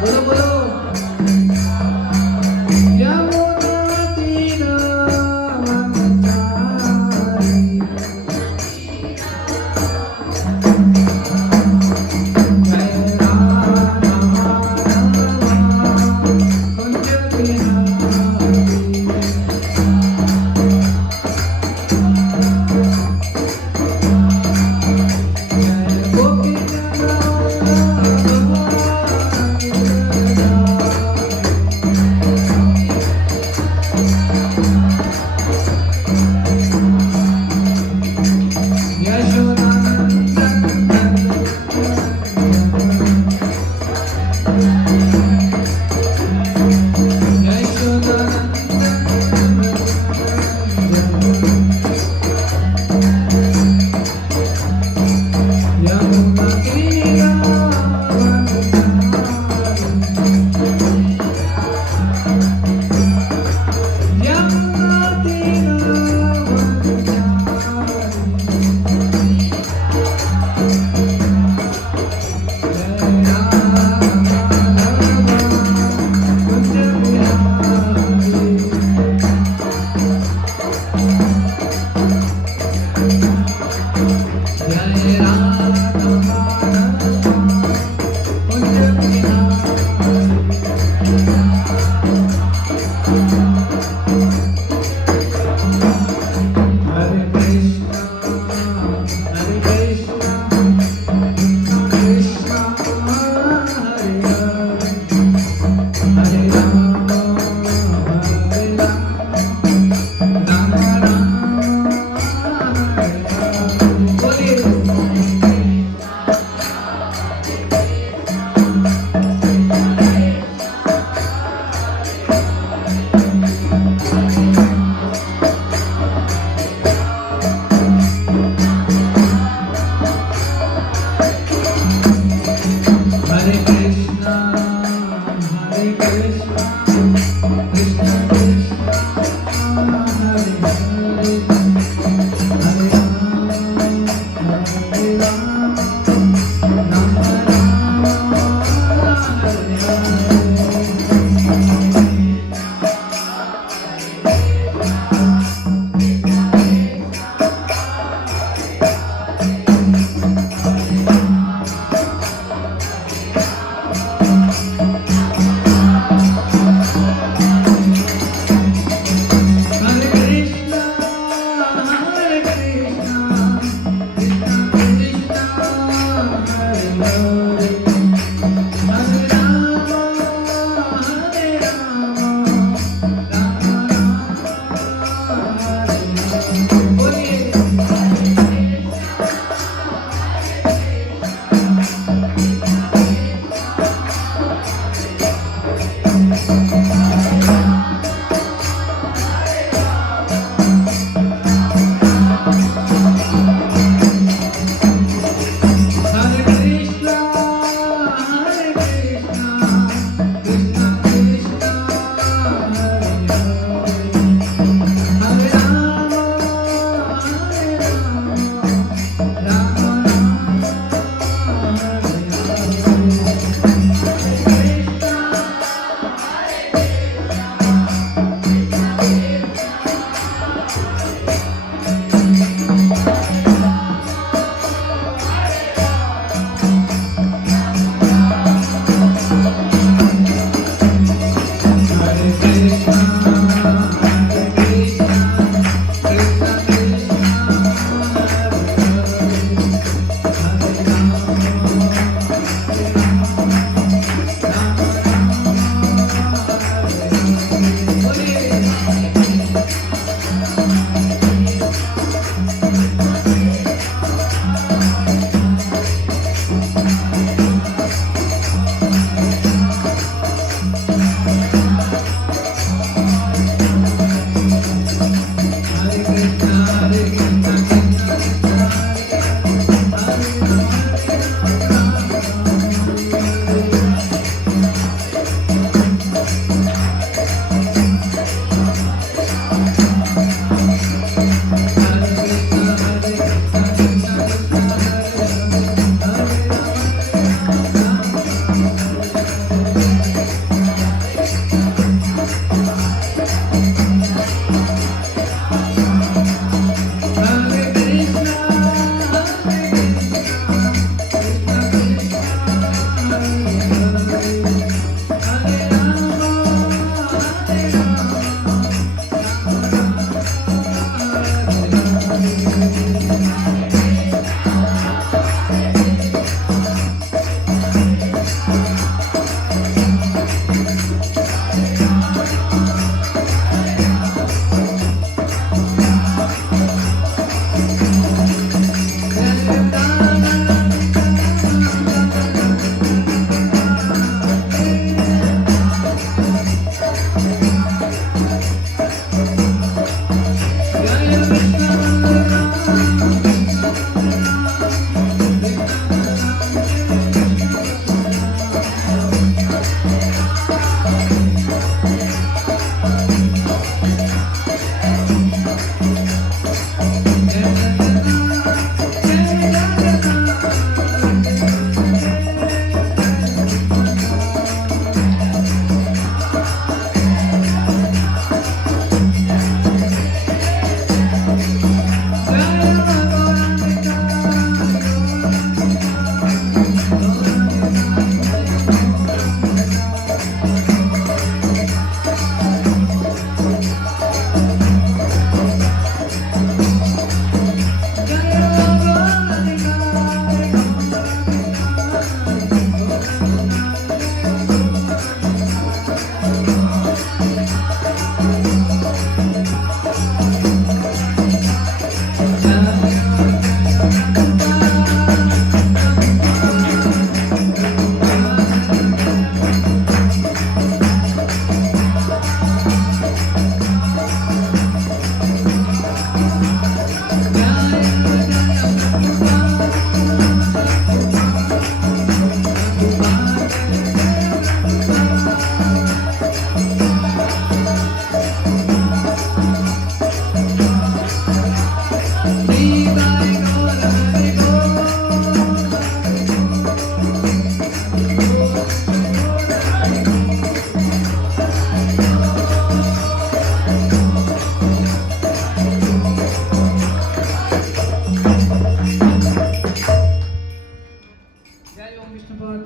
बोलो बोलो यमुना तीरावनचारी जय राधा माधवा कुंज बिहारी Hare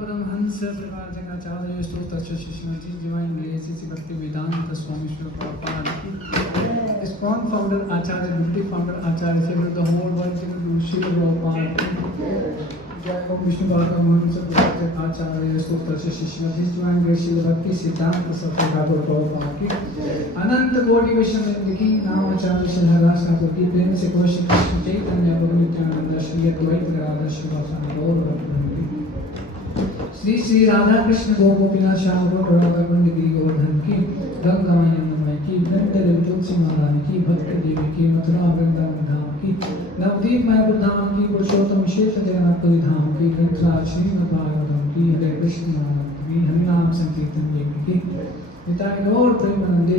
परमहंस प्रकाशकाचार्य स्तोत्र Shrimati divine grace Bhaktivedanta Swami Shri Prabhupada ISKCON founder acharya beauty founder acharya से the whole world Shri Prabhupada जय ओम विष्णु परमहंस प्रकाशकाचार्य स्तोत्र श्रीमती डिवाइन ग्रेस भक्ति सिद्धांत सत्संग प्रभुपाद की अनंत कोटि वैष्णव की नाम आचार्य शहराज ठाकुर की प्रेम से कोश कृष्ण चैतन्य प्रभु नित्यानंद श्री अद्वैत गदाधर श्रीवासादि गौर भक्तवृंद श्री श्री राधा कृष्ण गोपीनाथ श्याम गौर राधा कुंड गिरी गोवर्धन की गंगामय की नंदन तुलसी महारानी की भक्त देवी की मथुरा वृंदावन धाम की नवदीप मायापुर धाम की पुरुषोत्तम क्षेत्र जगन्नाथपुरी धाम की ग्रंथराज श्रीमद् भागवतम की हरे कृष्ण की हरिनाम संकीर्तन देवी की निताय गौर प्रेमानंदे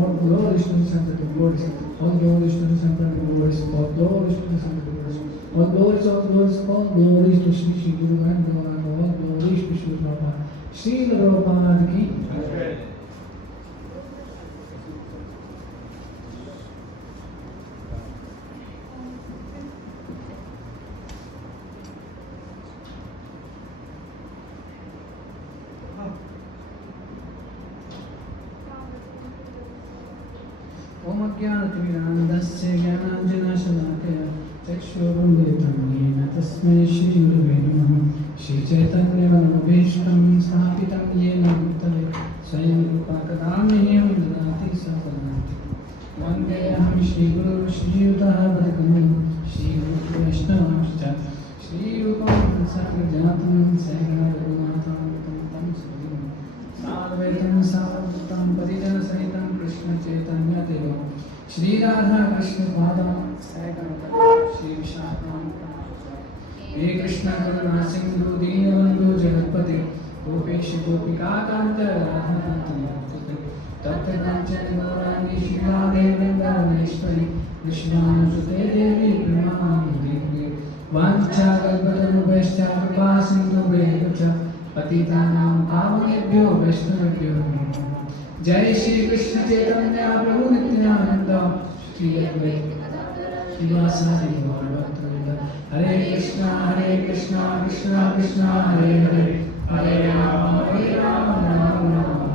और गौर विष्णु संत गौर और गौर विष्णु संत गौर और गौर विष्णु संत गौर और गौर to Shri Guru and Gaura glories to Shri Prabhupada. Shri Prabhupada ki ओम अज्ञानतिमिरान्धस्य ज्ञानाञ्जनशलाकया चक्षुरुन्मिलितं येन तस्मै श्रीगुरुवे नमः श्रीचैतन्यमनोभीष्टं स्थापितं येन भूतले स्वयं रूपा कदा मह्यं ददाति सपदान्ति वन्देऽहं श्रीगुरुं श्रीयुतः पदकमलं श्रीगुरुवैष्णवांश्च श्रीरूपं सकृजातं सहगणरघुनाथं तं सुखिनं साद्वैतं सावधूतं परिजनसहितं कृष्णचैतन्यदेवं श्री राधा कृष्ण पादां श्री विशाखां हे कृष्ण करुणा सिंधु दीनबंधु जगत्पते गोपेश गोपिका कांत राधाकांत नमस्ते तप्त कांचन गौरांगी श्री राधे वृंदावनेश्वरी कृष्णानुसुते देवी प्रेमानंदे वांछा कल्पतरुभ्यश्च कृपा सिंधुभ्येव च पतितानां पावनेभ्यो वैष्णवेभ्यो नमः जय श्री कृष्ण चैतन्य प्रभु नित्यानंद श्री अद्वैत श्रीवासादि गौर भक्तवृंद हरे कृष्णा कृष्णा कृष्णा हरे हरे हरे राम राम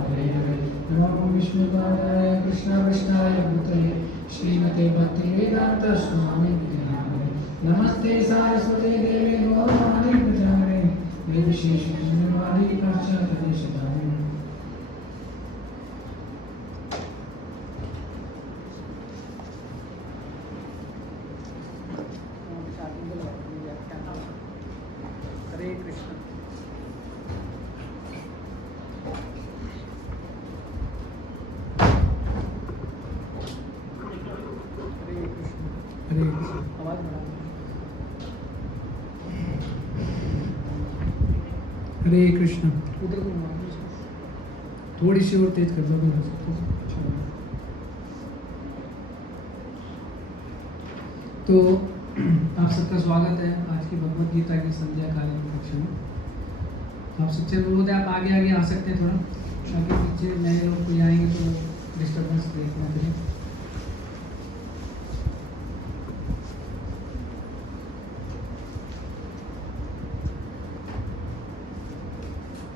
हरे हरे नमो विष्णुपादाय कृष्णाय भूतले श्रीमते भक्ति वेदांत स्वामी नमस्ते सारस्वती देवी गौरवाणी प्रचारे निर्विशेष शून्यवादी पाश्चात्यदेशधारिणी हरे कृष्ण आवाज बढ़ा हरे कृष्ण थोड़ी सी और तेज कर दो तो आप सबका स्वागत है आज की भगवत गीता की संध्या कालीन कक्षा में। आप सबसे अनुरोध है आप आगे आ सकते हैं थोड़ा ताकि पीछे नए लोग कोई आएंगे तो डिस्टर्बेंस क्रिएट ना करें।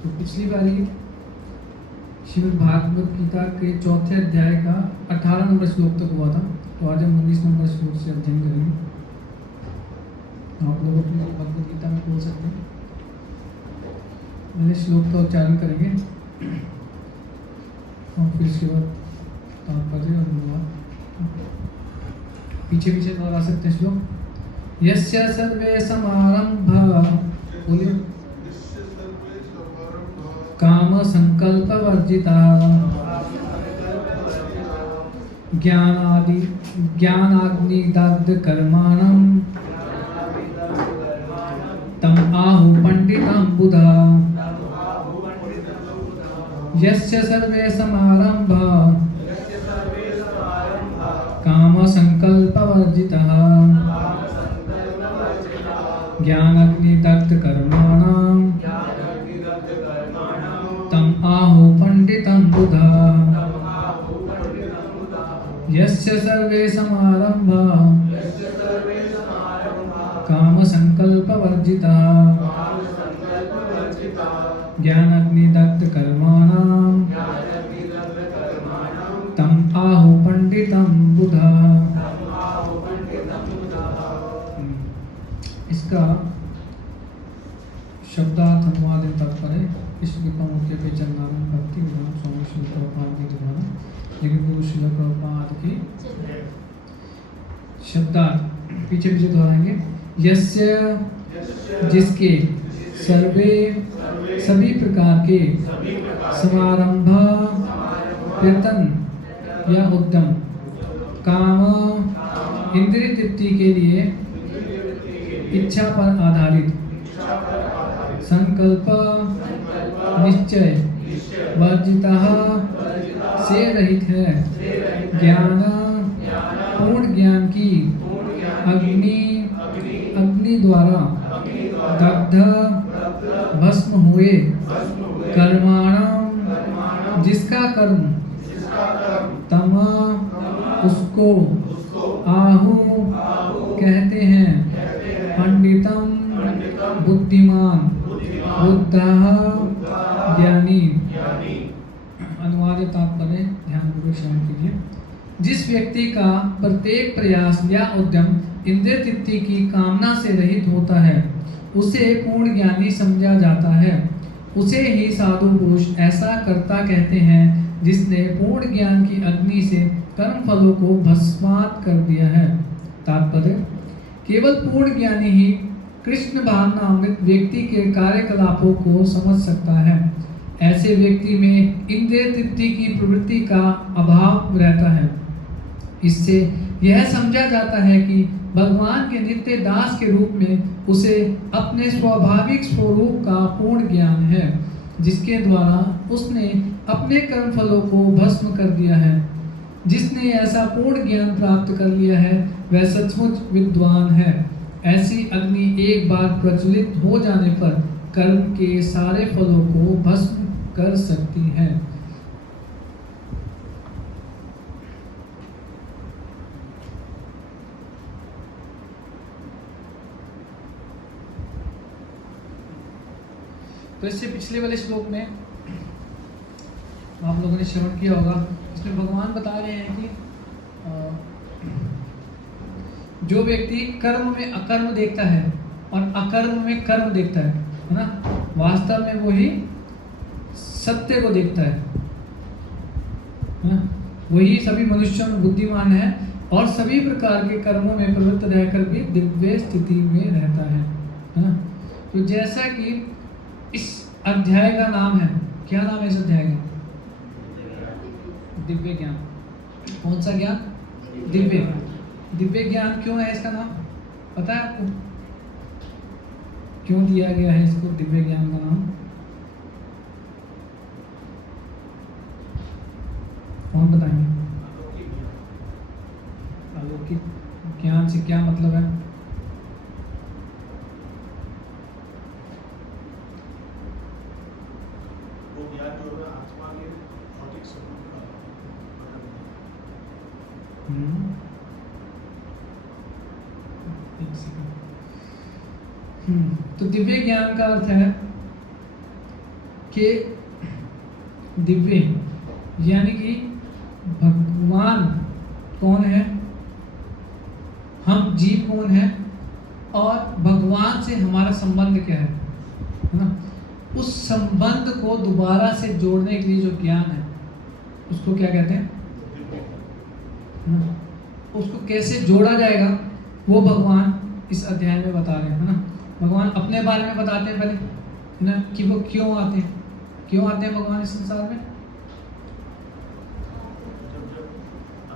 तो पिछली बारी श्रीमद् भागवत गीता के चौथे अध्याय का 18 नंबर श्लोक तक हुआ था, तो आज हम 19 नंबर श्लोक से अध्ययन करेंगे। आप लोग अपनी भगवत गीता में बोल सकते हैं। पहले श्लोक का उच्चारण करेंगे और फिर इसके बाद तात्पर्य और अनुवाद पीछे दोहरा सकते हैं श्लोक। यस्य सर्वे समारंभा बोलिए काम संकल्प वर्जिता ज्ञानाग्नि दग्ध कर्माणं तम आहु पंडितं बुधा यस्य सर्वे समारंभा काम संकल्प वर्जितः ज्ञानाग्नि दग्ध कर्माणं तम आहु पंडितं बुधा यस्य सर्वे समारंभा काम संकल्प वर्जिता ज्ञानाग्निदग्ध कर्माणां तम आहु पंडितम बुधा। इसका शब्दार्थ अनुवाद तात्पर्य विश्व कृपा मुख्य पे चंद्रानंद भक्ति विधान स्वामी श्री प्रभुपाद के द्वारा लेकिन गुरु श्री प्रभुपाद की शब्दार्थ पीछे पीछे दोहराएंगे। यस्य जिसके सर्वे सभी प्रकार के समारंभ प्रयत्न या उद्यम काम इंद्रिय तृप्ति के लिए इच्छा पर आधारित संकल्प निश्चय वर्जितः से रहित है। ज्ञान पूर्ण ज्ञान की अग्नि द्वारा दग्ध भस्म हुए कर्माणं जिसका कर्म तम उसको आहु कहते हैं। पंडितम बुद्धिमान बुद्धः ज्ञानी। अनुवाद तात्पर्य ध्यान पूर्वक श्रवण कीजिए। जिस व्यक्ति का प्रत्येक प्रयास या उद्यम इंद्रिय तृप्ति की कामना से रहित होता है उसे पूर्ण ज्ञानी समझा जाता है। उसे ही साधु पुरुष ऐसा कर्ता कहते हैं जिसने पूर्ण ज्ञान की अग्नि से कर्म फलों को भस्मात कर दिया है। तात्पर्य केवल पूर्ण ज्ञानी ही कृष्ण भावनामृत व्यक्ति के कार्यकलापों को समझ सकता है। ऐसे व्यक्ति में इंद्रिय तृप्ति की प्रवृत्ति का अभाव रहता है। इससे यह समझा जाता है कि भगवान के नित्य दास के रूप में उसे अपने स्वाभाविक स्वरूप का पूर्ण ज्ञान है, जिसके द्वारा उसने अपने कर्म फलों को भस्म कर दिया है। जिसने ऐसा पूर्ण ज्ञान प्राप्त कर लिया है वह सचमुच विद्वान है। ऐसी अग्नि एक बार प्रज्वलित हो जाने पर कर्म के सारे फलों को भस्म कर सकती है। तो इससे पिछले वाले श्लोक में आप लोगों ने श्रवण किया होगा। इसमें भगवान बता रहे हैं कि जो व्यक्ति कर्म में अकर्म देखता है और अकर्म में कर्म देखता है ना, वास्तव में वही सत्य को देखता है ना? वही सभी मनुष्यों में बुद्धिमान है और सभी प्रकार के कर्मों में प्रवृत्त रहकर भी दिव्य स्थिति में रहता है ना। तो जैसा कि इस अध्याय का नाम है, क्या नाम है इस अध्याय का? दिव्य ज्ञान। कौन सा ज्ञान? दिव्य। दिव्य ज्ञान क्यों है इसका नाम पता है आपको? क्यों दिया गया है इसको दिव्य ज्ञान का नाम? कौन बताएंगे? अलौकिक ज्ञान से क्या मतलब है? वो ज्ञान जो है आत्मा के भौतिक स्वरूप का तो दिव्य ज्ञान का अर्थ है कि दिव्य यानी कि भगवान कौन है, हम जीव कौन है और भगवान से हमारा संबंध क्या है ना। उस संबंध को दोबारा से जोड़ने के लिए जो ज्ञान है उसको क्या कहते हैं ना? उसको कैसे जोड़ा जाएगा वो भगवान इस अध्याय में बता रहे हैं ना। भगवान अपने बारे में बताते हैं पहले ना कि वो क्यों आते हैं भगवान इस संसार में।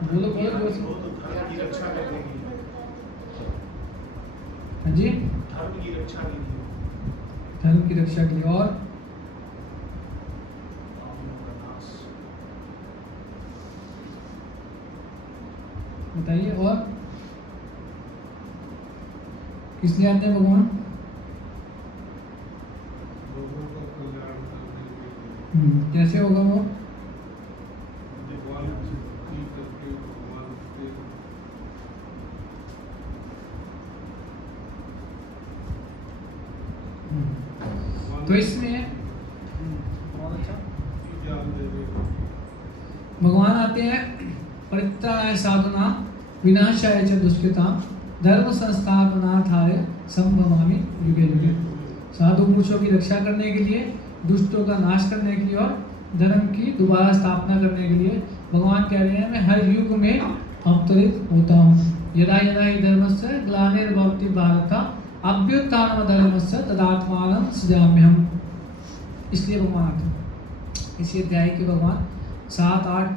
बोलो जोर से। धर्म की रक्षा करने के लिए। हाँ जी, धर्म की रक्षा के लिए। धर्म की रक्षा के लिए। और बताइए और किस लिए आते हैं भगवान? कैसे होगा वो? तो इसमें अच्छा भगवान आते हैं परित्राणाय साधुना विनाशाय च दुष्कृतां धर्म संस्थापनार्थाय संभवामि युगे युगे। साधु पुरुषों की रक्षा करने के लिए, दुष्टों का नाश करने के लिए और धर्म की दोबारा स्थापना करने के लिए भगवान कह रहे हैं मैं हर युग में अवतरित होता हूँ। यदा यदा हि धर्मस्य ग्लानिर्भवति भारत अभ्युत्थानमधर्मस्य तदात्मानं सृजाम्यहम्। इसलिए भगवान आते हैं। इसी अध्याय के भगवान 7-8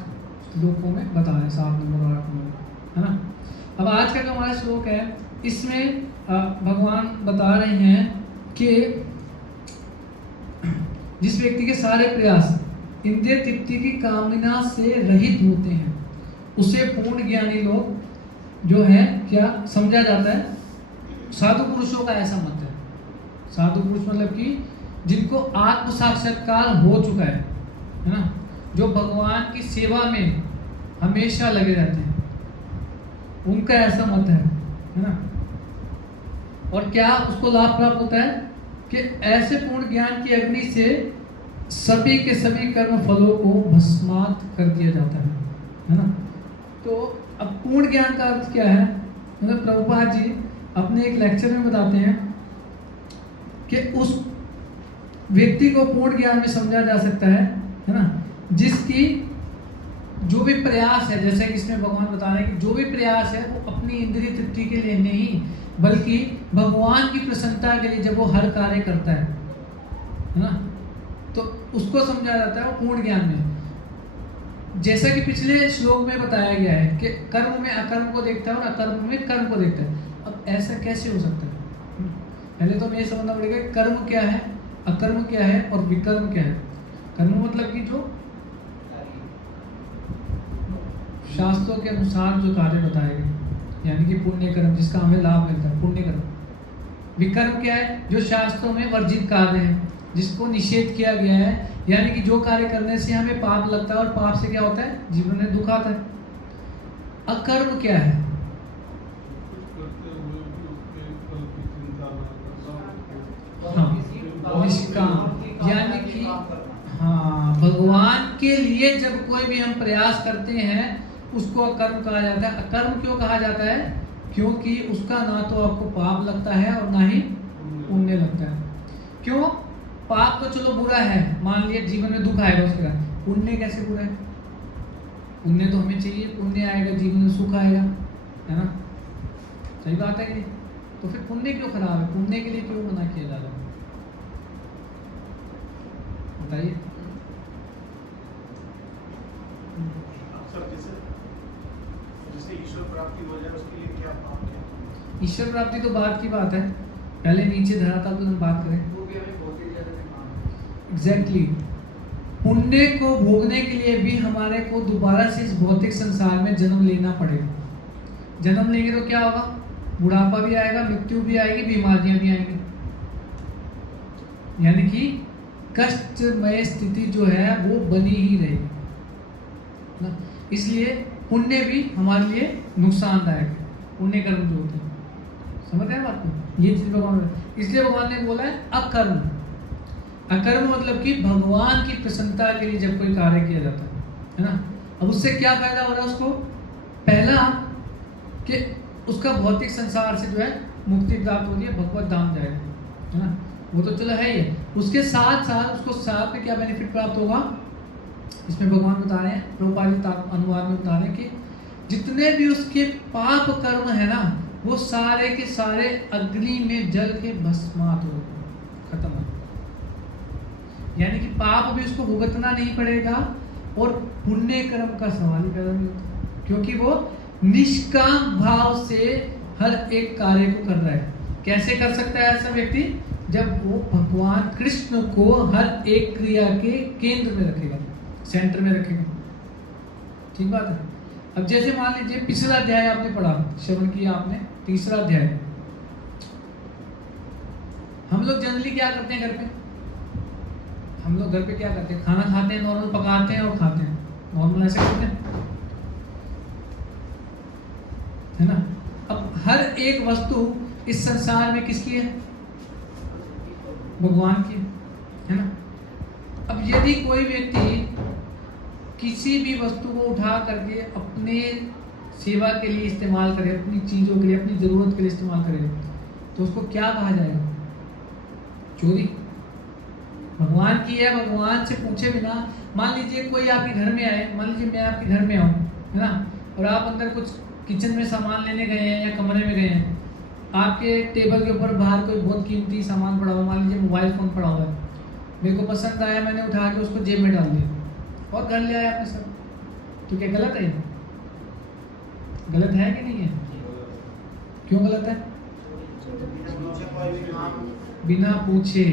श्लोकों में बता रहे हैं, 7 नंबर और 8 नंबर, है ना। अब आज का जो हमारा श्लोक है इसमें भगवान बता रहे हैं कि जिस व्यक्ति के सारे प्रयास इंद्रिय तृप्ति की कामना से रहित होते हैं उसे पूर्ण ज्ञानी लोग जो है क्या समझा जाता है। साधु पुरुषों का ऐसा मत है। साधु पुरुष मतलब कि जिनको आत्म साक्षात्कार हो चुका है ना, जो भगवान की सेवा में हमेशा लगे रहते हैं, उनका ऐसा मत है ना। और क्या उसको लाभ प्राप्त होता है कि ऐसे पूर्ण ज्ञान की अग्नि से सभी के सभी कर्म फलों को भस्मात कर दिया जाता है ना। तो अब पूर्ण ज्ञान का अर्थ क्या है, मतलब प्रभुपाद जी अपने एक लेक्चर में बताते हैं कि उस व्यक्ति को पूर्ण ज्ञान में समझा जा सकता है ना, जिसकी जो भी प्रयास है, जैसे कि इसमें भगवान बता रहे हैं कि जो भी प्रयास है वो अपनी इंद्रिय तृप्ति के लिए नहीं बल्कि भगवान की प्रसन्नता के लिए जब वो हर कार्य करता है ना, तो उसको समझा जाता है वो पूर्ण ज्ञान में। जैसा कि पिछले श्लोक में बताया गया है कि कर्म में अकर्म को देखता है और अकर्म में कर्म को देखता है। अब ऐसा कैसे हो सकता है? पहले तो हमें ये समझना पड़ेगा कर्म क्या है, अकर्म क्या है और विकर्म क्या है। कर्म मतलब कि जो शास्त्रों के अनुसार जो कार्य बताए गए, यानी कि पुण्य कर्म जिसका हमें लाभ मिलता है, पुण्य कर्म। विकर्म क्या है? जो शास्त्रों में वर्जित कार्य है, जिसको निषेध किया गया है, यानी कि जो कार्य करने से हमें पाप लगता है और पाप से क्या होता है? जीवन में दुख आता है। अकर्म क्या है? हाँ, निष्काम, यानी कि हाँ भगवान के लिए जब कोई भी हम प्रयास करते हैं उसको अकर्म कहा जाता है। अकर्म क्यों कहा जाता है? क्योंकि उसका ना तो आपको पाप लगता है और ना ही पुण्य लगता है। क्यों? पाप तो चलो बुरा है, मान लिया जीवन में दुख आएगा उसके बाद, पुण्य कैसे बुरा है? पुण्य तो हमें चाहिए, पुण्य आएगा जीवन में सुख आएगा, है ना। सही बात है कि नहीं? तो फिर पुण्य क्यों खराब है? पुण्य के लिए क्यों मना किया जा रहा है बताइए। जिससे ईश्वर प्राप्ति हो जाए उसके लिए क्या पाप है? ईश्वर प्राप्ति तो बात की बात है, पहले नीचे धरातल पर हम बात करें। एग्जैक्टली पुण्य को भोगने के लिए भी हमारे को दोबारा से इस भौतिक संसार में जन्म लेना पड़ेगा। जन्म लेंगे तो क्या होगा? बुढ़ापा भी आएगा, मृत्यु भी आएगी, बीमारियां भी आएंगी, यानी कि कष्टमय स्थिति जो है वो बनी ही रहेगी ना। इसलिए पुण्य भी हमारे लिए नुकसानदायक है, पुण्य कर्म जो होते हैं। समझ रहे हैं बात को? ये चीज भगवान, इसलिए भगवान ने बोला है अकर्म। अकर्म मतलब कि भगवान की प्रसन्नता के लिए जब कोई कार्य किया जाता है ना। अब उससे क्या फायदा हो रहा है उसको? पहला कि उसका भौतिक संसार से जो है मुक्ति प्राप्त हो रही है, भगवत धाम जाएगा, है ना। वो तो चलो है ही। उसके साथ साथ उसको साथ में क्या बेनिफिट प्राप्त होगा? इसमें भगवान बता रहे हैं, प्रभुपाद अनुवाद में बता रहे हैं कि जितने भी उसके पाप कर्म है ना, वो सारे के सारे अग्नि में जल के भस्मात हो, खत्म हो। यानी कि पाप भी उसको भुगतना नहीं पड़ेगा और पुण्य कर्म का सवाल ही पैदा नहीं होता, क्योंकि वो निष्काम भाव से हर एक कार्य को कर रहा है। कैसे कर सकता है ऐसा व्यक्ति? जब वो भगवान कृष्ण को हर एक क्रिया के केंद्र में रखेगा, सेंटर में रखेगा। ठीक बात है। अब जैसे मान लीजिए पिछला अध्याय आपने पढ़ा, श्रवण किया आपने, तीसरा अध्याय। हम लोग जनरली क्या करते हैं घर पे? हम लोग घर पे क्या करते हैं? खाना खाते हैं, नॉर्मल पकाते हैं और खाते हैं, नॉर्मल ऐसे करते हैं, है ना। अब हर एक वस्तु इस संसार में किसकी है? भगवान की, है ना। अब यदि कोई व्यक्ति किसी भी वस्तु को उठा करके अपने सेवा के लिए इस्तेमाल करे, अपनी चीज़ों के लिए, अपनी ज़रूरत के लिए इस्तेमाल करे, तो उसको क्या कहा जाएगा? चोरी। भगवान की है, भगवान से पूछे बिना, मान लीजिए कोई आपके घर में आए, मान लीजिए मैं आपके घर में आऊँ, है ना, और आप अंदर कुछ किचन में सामान लेने गए हैं या कमरे में गए हैं, आपके टेबल के ऊपर बाहर कोई बहुत कीमती सामान पड़ा हुआ, मान लीजिए मोबाइल फ़ोन पड़ा हुआ है, मेरे को पसंद आया, मैंने उठा के उसको जेब में डाल दिया और घर ले आया आपने सब, तो क्या गलत है? गलत है कि नहीं है? क्यों गलत है? बिना पूछे,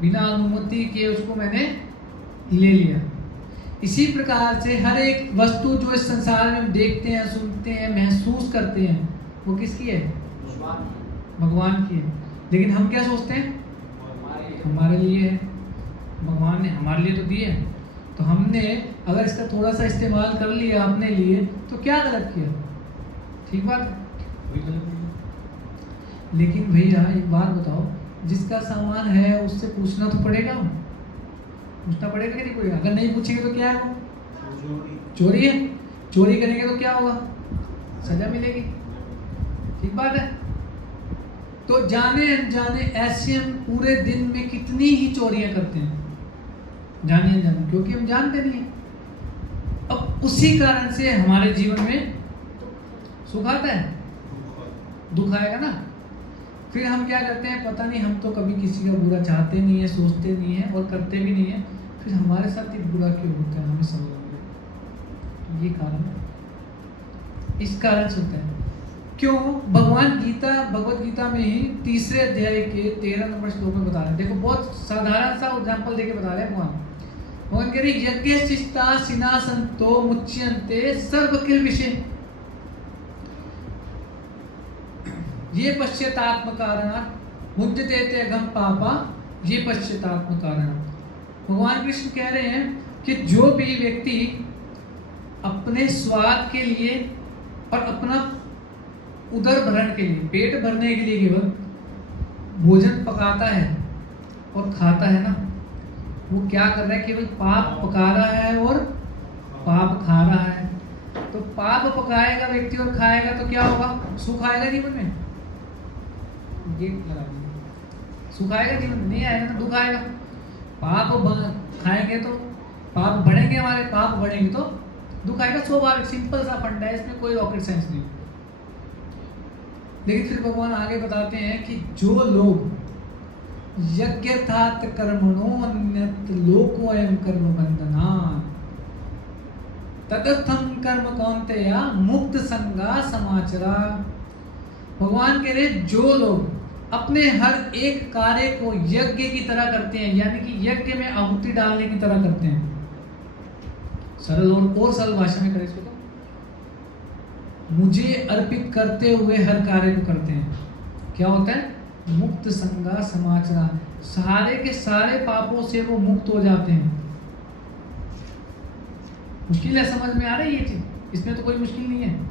बिना अनुमति के उसको मैंने ले लिया। इसी प्रकार से हर एक वस्तु जो इस संसार में हम देखते हैं, सुनते हैं, महसूस करते हैं, वो किसकी है? भगवान की है। लेकिन हम क्या सोचते हैं? हमारे लिए है, भगवान ने हमारे लिए तो दिए, तो हमने अगर इसका थोड़ा सा इस्तेमाल कर लिया अपने लिए तो क्या गलत किया? ठीक बात है, कोई गलत नहीं। लेकिन भैया एक बात बताओ, जिसका सामान है उससे पूछना तो पड़ेगा, पूछना पड़ेगा कि नहीं? कोई अगर नहीं पूछेंगे तो क्या है? वो चोरी है। चोरी करेंगे तो क्या होगा? सजा मिलेगी। ठीक बात है। तो जाने अनजाने ऐसे हम पूरे दिन में कितनी ही चोरियां करते हैं, जाने अनजाने, क्योंकि हम जानते नहीं हैं। अब उसी कारण से हमारे जीवन में सुख आता है, दुख आएगा ना। फिर हम क्या करते हैं, पता नहीं, हम तो कभी किसी का बुरा चाहते नहीं है, सोचते नहीं है और करते भी नहीं है, फिर हमारे साथ ही बुरा क्यों होता है, हमें समझ नहीं। ये कारण है, इस कारण से होता है। क्यों? भगवान गीता, भगवत गीता में ही 3 अध्याय के 13 नंबर श्लोक में बता रहे हैं। देखो, बहुत साधारण सा एग्जाम्पल देके बता रहे हैं भगवान कह रहे, यज्ञ शिष्टा सिनासंतो मुच्यन्ते सर्व किल विषय ये पश्चातात्म कारणात् मुञ्जते ते अघम पापा ये पश्चातात्म कारणात्। भगवान कृष्ण कह रहे हैं कि जो भी व्यक्ति अपने स्वाद के लिए और अपना उदर भरण के लिए, पेट भरने के लिए केवल भोजन पकाता है और खाता है ना, वो क्या कर रहा है? केवल पाप पका रहा है और पाप खा रहा है। तो पाप पकाएगा व्यक्ति और खाएगा तो क्या होगा? सुख आएगा जीवन में? ये लगा दीजिए, सुख आएगा जीवन में? नहीं आएगा ना, दुख आएगा। पाप खाएंगे तो पाप बढ़ेंगे, हमारे पाप बढ़ेंगे तो दुख आएगा। स्वाभाविक, सिंपल सा फंडा है, इसमें कोई रॉकेट साइंस नहीं। लेकिन फिर भगवान आगे बताते हैं कि जो लोग यज्ञात् कर्मणो अन्यत् लोकोऽयं कर्म बन्धनात् तदर्थं कर्म कौन्तेय मुक्त संगा समाचरा। भगवान कह रहे, जो लोग अपने हर एक कार्य को यज्ञ की तरह करते हैं, यानी कि यज्ञ में आहुति डालने की तरह करते हैं, सरल और सरल भाषा में करें इसको, तो मुझे अर्पित करते हुए हर कार्य को करते हैं, क्या होता है? मुक्त संगा समाचरा, सारे के सारे पापों से वो मुक्त हो जाते हैं। मुश्किल है, समझ में आ रही है ये चीज? इसमें तो कोई मुश्किल नहीं है।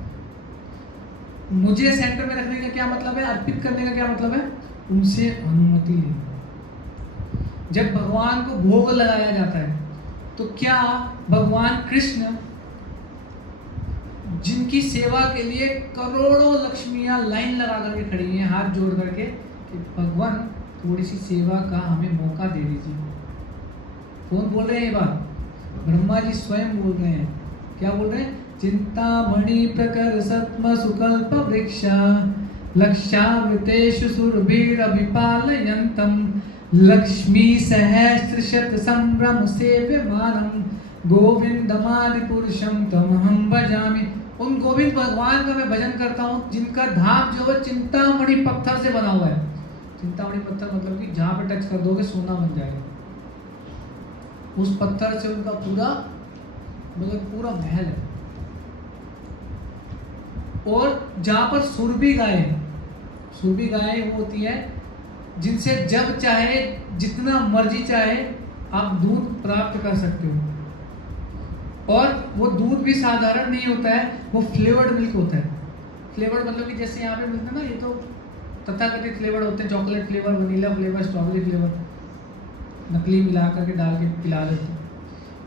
मुझे सेंटर में रखने का क्या मतलब है? अर्पित करने का क्या मतलब है? उनसे अनुमति लेना। जब भगवान को भोग लगाया जाता है तो क्या भगवान कृष्ण, जिनकी सेवा के लिए करोड़ों लक्ष्मियां लाइन लगा करके खड़ी हैं, हाथ जोड़ करके कि भगवान थोड़ी सी सेवा का हमें मौका दे दीजिए। कौन बोल रहे हैं ये बात? ब्रह्मा जी स्वयं बोल रहे हैं। क्या बोल रहे हैं? चिंतामणि प्रकर सत्म सुकल्प वृक्षा लक्षामृतेषु सुरभिरभिपालयन्तम् लक्ष्मी सहस्रशत संभ्रम सेव्यमानम् गोविंदमादि पुरुषम तमहं भजामि। उन गोविंद भगवान का मैं भजन करता हूँ जिनका धाम जो है चिंतामणि पत्थर से बना हुआ है। चिंतामणि पत्थर मतलब कि जहाँ पे टच कर दोगे सोना बन जाएगा। उस पत्थर से उनका पूरा मतलब पूरा महल है। और जहाँ पर सुरभि गाय वो होती है जिनसे जब चाहे जितना मर्जी चाहे आप दूध प्राप्त कर सकते हो। और वो दूध भी साधारण नहीं होता है, वो फ्लेवर्ड मिल्क होता है। फ्लेवर्ड मतलब कि जैसे यहाँ पे मिलता है ना, ये तो तथाकथित फ्लेवर्ड होते हैं, chocolate flavour, vanilla flavour, strawberry flavour. नकली मिला करके डाल के पिला देते हैं।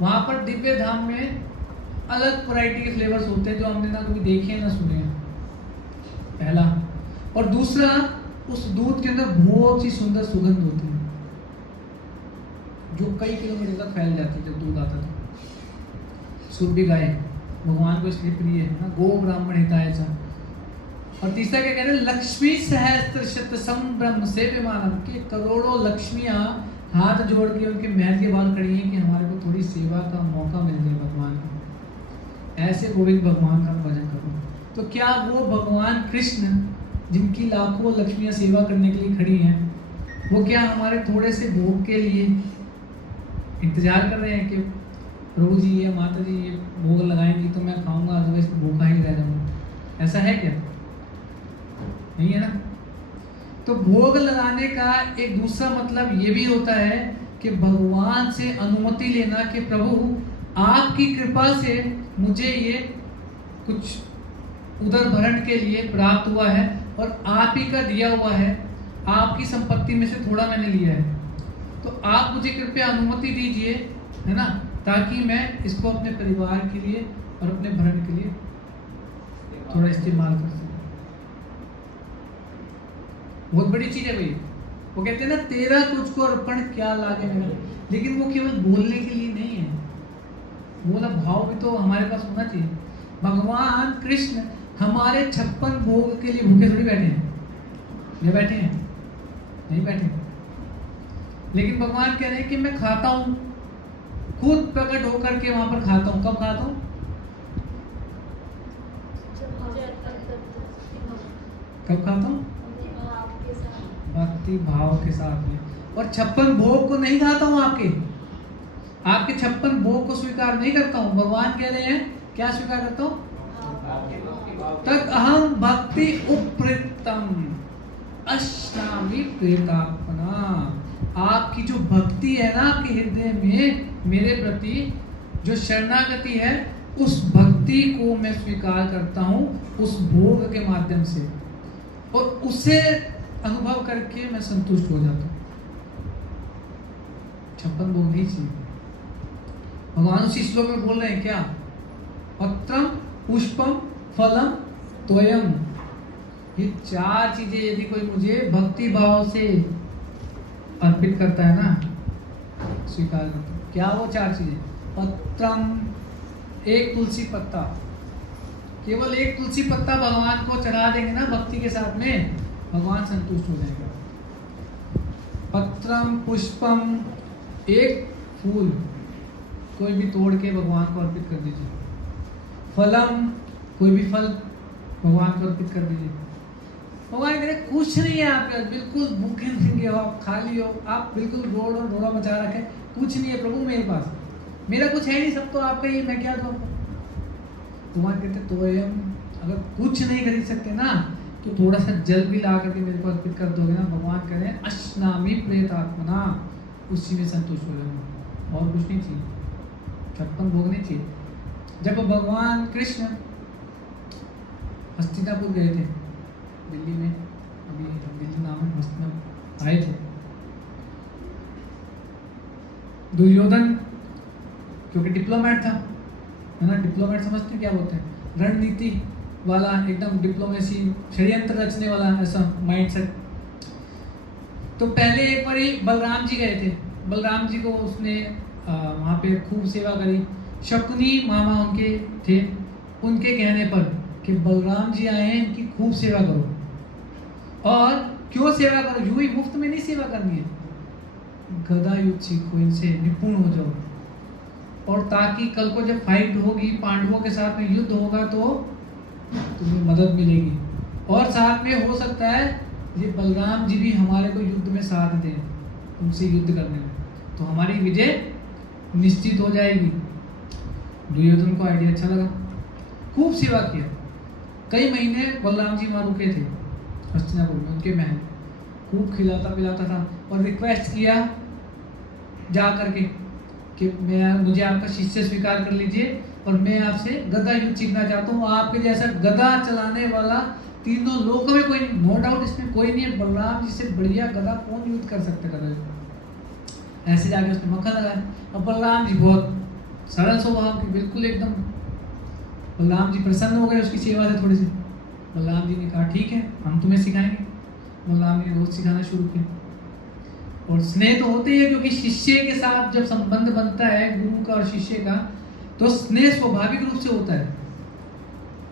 वहाँ पर दिव्य धाम में अलग वैरायटी के फ्लेवर्स होते हैं जो हमने ना कभी देखे हैं ना सुने हैं, पहला। और दूसरा, उस दूध के अंदर बहुत सी सुंदर सुगंध होती है जो कई किलोमीटर तक फैल जाती है जब दूध आता था। शुद्ध गाय भगवान को इसलिए प्रिय है ना, गो ब्राह्मण हिताय च। और तीसरा क्या कह रहे हैं, लक्ष्मी सहस्त्र शत संभ्रम से विमानम, के करोड़ों लक्ष्मियां हाथ जोड़ के उनके महल के बाहर खड़ी हैं कि हमारे को थोड़ी सेवा का मौका मिल जाए भगवान का। ऐसे गोविंद भगवान का भजन करो। तो क्या वो भगवान कृष्ण जिनकी लाखों लक्ष्मियां सेवा करने के लिए खड़ी हैं, वो क्या हमारे थोड़े से भोग के लिए इंतजार कर रहे हैं कि प्रभु जी या माता जी ये भोग लगाएंगी तो मैं खाऊंगा, अदरवाइज भूखा ही रह जाऊंगा? ऐसा है क्या? नहीं है ना। तो भोग लगाने का एक दूसरा मतलब ये भी होता है कि भगवान से अनुमति लेना कि प्रभु आपकी कृपा से मुझे ये कुछ उदर भरण के लिए प्राप्त हुआ है और आप ही का दिया हुआ है, आपकी संपत्ति में से थोड़ा मैंने लिया है, तो आप मुझे कृपया अनुमति दीजिए, है ना, ताकि मैं इसको अपने परिवार के लिए और अपने भरण के लिए थोड़ा इस्तेमाल कर सकूं। बहुत बड़ी चीज है भाई। वो कहते हैं ना, तेरा तुझको अर्पण क्या लागे मेरा। लेकिन वो केवल बोलने के लिए नहीं है, वो वाला भाव भी तो हमारे पास होना चाहिए। भगवान कृष्ण हमारे 56 भोग के लिए भूखे थोड़ी बैठे हैं, ये बैठे हैं नहीं बैठे। लेकिन भगवान कह रहे हैं कि मैं खाता हूं, खुद प्रकट होकर के वहां पर खाता हूं। कब खाता हूं? कब खाता हूं? भक्ति भाव के साथ में। और 56 भोग को नहीं खाता हूं, आपके 56 भोग को स्वीकार नहीं करता हूं। भगवान कह रहे हैं क्या स्वीकार करता हूं? तद अहम भक्ति उपृतम अश्नामि प्रेतात्मना। आपकी जो भक्ति है ना आपके हृदय में मेरे प्रति, जो शरणागति है, उस भक्ति को मैं स्वीकार करता हूं उस भोग के माध्यम से, और उसे अनुभव करके मैं संतुष्ट हो जाता हूं। 56 भोग नहीं चाहिए। भगवान उसी श्लोक में बोल रहे हैं क्या? पत्रम पुष्पम फलम त्वयम। ये 4 चीजें यदि कोई मुझे भक्ति भाव से अर्पित करता है ना, स्वीकार करता है। क्या वो 4 चीजें? पत्रम, एक तुलसी पत्ता, केवल एक तुलसी पत्ता भगवान को चढ़ा देंगे ना भक्ति के साथ में, भगवान संतुष्ट हो जाएगा। पत्रम पुष्पम, एक फूल कोई भी तोड़ के भगवान को अर्पित कर दीजिए। फलम, कोई भी फल भगवान को अर्पित कर दीजिए। भगवान कह रहे कुछ नहीं है आप यार, बिल्कुल भूखे नहीं हो आप, खाली हो आप, बिल्कुल रोड और रोड़ा मचा रखे, कुछ नहीं है प्रभु मेरे पास, मेरा कुछ है नहीं, सब तो आपका ही, मैं क्या दूं आपको? भगवान कहते तो अगर कुछ नहीं खरीद सकते ना, तो थोड़ा सा जल भी ला करके मेरे को अर्पित कर दोगे ना, भगवान कह रहे हैं अश्नामि प्रेतात्मना, उसी में संतुष्ट हो जाऊंगा, और कुछ नहीं चाहिए। 56 भोग नहीं चाहिए। जब भगवान कृष्ण हस्तिनापुर गए थे, दिल्ली में, अभी दिल्ली नाम है, हस्तिनापुर आए थे, दुर्योधन क्योंकि डिप्लोमेट था, है ना, डिप्लोमेट समझते क्या बोलते हैं, रणनीति वाला, एकदम डिप्लोमेसी, षड्यंत्र रचने वाला ऐसा माइंडसेट। तो पहले एक बार बलराम जी गए थे, बलराम जी को उसने वहाँ पे खूब सेवा करी। शकुनी मामा उनके थे, उनके कहने पर कि बलराम जी आए हैं, इनकी खूब सेवा करो। और क्यों सेवा करो? यूं ही मुफ्त में नहीं सेवा करनी है, गदा युद्ध सीखो, इनसे निपुण हो जाओ, और ताकि कल को जब फाइट होगी, पांडवों के साथ में युद्ध होगा, तो तुम्हें मदद मिलेगी। और साथ में हो सकता है ये बलराम जी भी हमारे को युद्ध में साथ दें, उनसे युद्ध करने में, तो हमारी विजय निश्चित हो जाएगी। दुर्योधन को आइडिया अच्छा लगा, खूब सेवा किया। कई महीने बलराम जी वहाँ रुके थे हस्तिनापुर में, उनके महल, खूब खिलाता पिलाता था, और रिक्वेस्ट किया जा करके कि मुझे आपका शिष्य स्वीकार कर लीजिए, और मैं आपसे गदा युद्ध सीखना चाहता हूँ। आपके जैसा गदा चलाने वाला तीनों लोगों में कोई नहीं, नो डाउट इसमें कोई नहीं है, बलराम जी से बढ़िया गदा कौन युद्ध कर सकते गदा युद्ध, ऐसे जाके उसने मक्खन लगाया। अब बलराम जी बहुत सरल स्वभाव के, बिल्कुल एकदम, बलराम जी प्रसन्न हो गए उसकी सेवा से थोड़ी सी। बलराम जी ने कहा ठीक है, हम तुम्हें सिखाएंगे। बलराम जी ने रोज सिखाना शुरू किया। और स्नेह तो होते ही है, क्योंकि शिष्य के साथ जब संबंध बनता है गुरु का और शिष्य का, तो स्नेह स्वाभाविक रूप से होता है।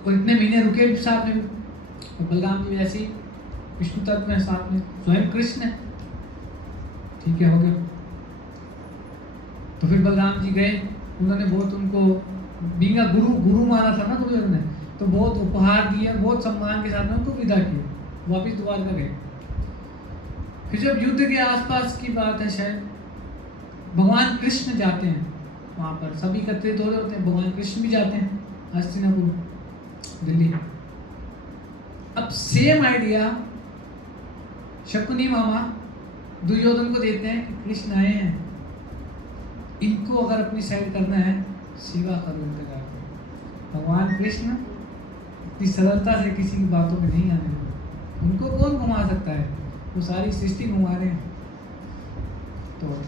और इतने महीने रुके भी साथ में, और बलराम जी वैसे ही विष्णु तत्व में साथ में, स्वयं कृष्ण है। ठीक है, हो गया। तो फिर बलराम जी गए, उन्होंने बहुत उनको बींगा गुरु माना था ना दुर्योधन ने, तो बहुत उपहार दिया, बहुत सम्मान के साथ में उनको विदा किया, वापिस द्वारका गए। फिर जब युद्ध के आसपास की बात है, शायद भगवान कृष्ण जाते हैं वहां पर, सभी एकत्रित हो रहे होते हैं, भगवान कृष्ण भी जाते हैं हस्तिनापुर, दिल्ली। अब सेम आइडिया शकुनी मामा दुर्योधन को देते हैं कि कृष्ण आए हैं, इनको अगर अपनी साइड करना है, सेवा करो इनके जाकर। भगवान कृष्ण इतनी सरलता से किसी की बातों में नहीं आने देते, उनको कौन घुमा सकता है, वो सारी सृष्टि घुमा रहे हैं। तो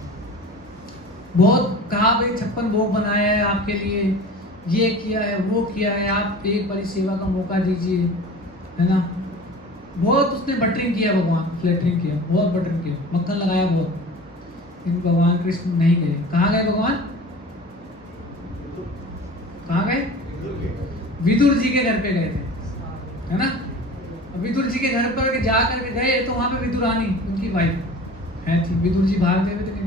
बहुत कहा भाई 56 भोग बनाया है आपके लिए, ये किया है, वो किया है, आप एक बारी सेवा का मौका दीजिए, है ना। बहुत उसने बटरिंग किया, भगवान फ्लैटरिंग किया, बहुत बटरिंग किया, मक्खन लगाया बहुत। लेकिन भगवान कृष्ण नहीं गए। कहाँ गए भगवान? कहाँ गए? विदुर जी के घर पे गए थे, है ना। विदुर जी के घर पर जा करके गए तो वहां पे विदुरानी उनकी वाइफ है थी, विदुर जी बाहर गए थे।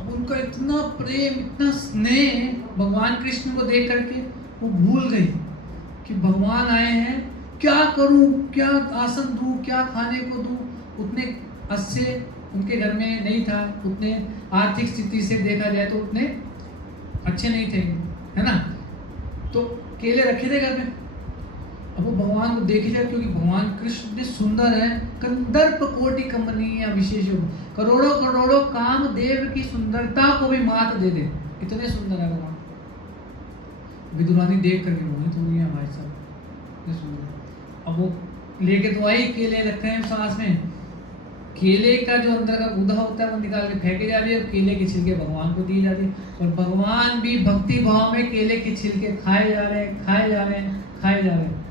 अब उनका इतना प्रेम, इतना स्नेह भगवान कृष्ण को देख करके वो भूल गई कि भगवान आए हैं, क्या करूं, क्या आसन दूं, क्या खाने को दूं। उतने अच्छे उनके घर में नहीं था, उतने आर्थिक स्थिति से देखा जाए तो उतने अच्छे नहीं थे, है ना। तो केले रखे थे घर में। अब वो भगवान को देखे जाए, क्योंकि भगवान कृष्ण इतने सुंदर है, कंदर्प कोटि कमनीय विशेष, करोड़ों करोड़ों कामदेव की सुंदरता को भी मात दे दे, इतने सुंदर है भगवान। विदुरानी देख करके मोहित हो गई है भाई साहब, इतने सुंदर। अब वो लेके तो आई, केले रखे हैं सांस में, केले का जो अंदर का गुदा होता है वो निकाल के फेंके जा रही है, और केले के छिलके भगवान को दिए जा रही है। और भगवान भी भक्ति भाव में केले के छिलके खाए जा रहे हैं, खाए जा रहे हैं, खाए जा रहे हैं।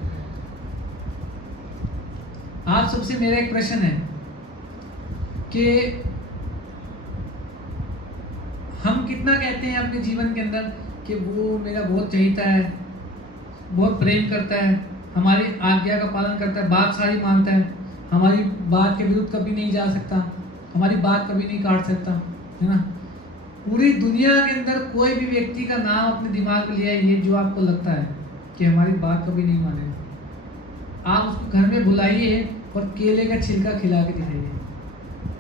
आप सबसे मेरा एक प्रश्न है कि हम कितना कहते हैं अपने जीवन के अंदर कि वो मेरा बहुत चाहता है, बहुत प्रेम करता है, हमारी आज्ञा का पालन करता है, बात सारी मानता है, हमारी बात के विरुद्ध कभी नहीं जा सकता, हमारी बात कभी नहीं काट सकता, है ना। पूरी दुनिया के अंदर कोई भी व्यक्ति का नाम अपने दिमाग में लिया है, ये जो आपको लगता है कि हमारी बात कभी नहीं मानेगा, आप उसको घर में बुलाइए और केले का छिलका खिला के दिखाइए,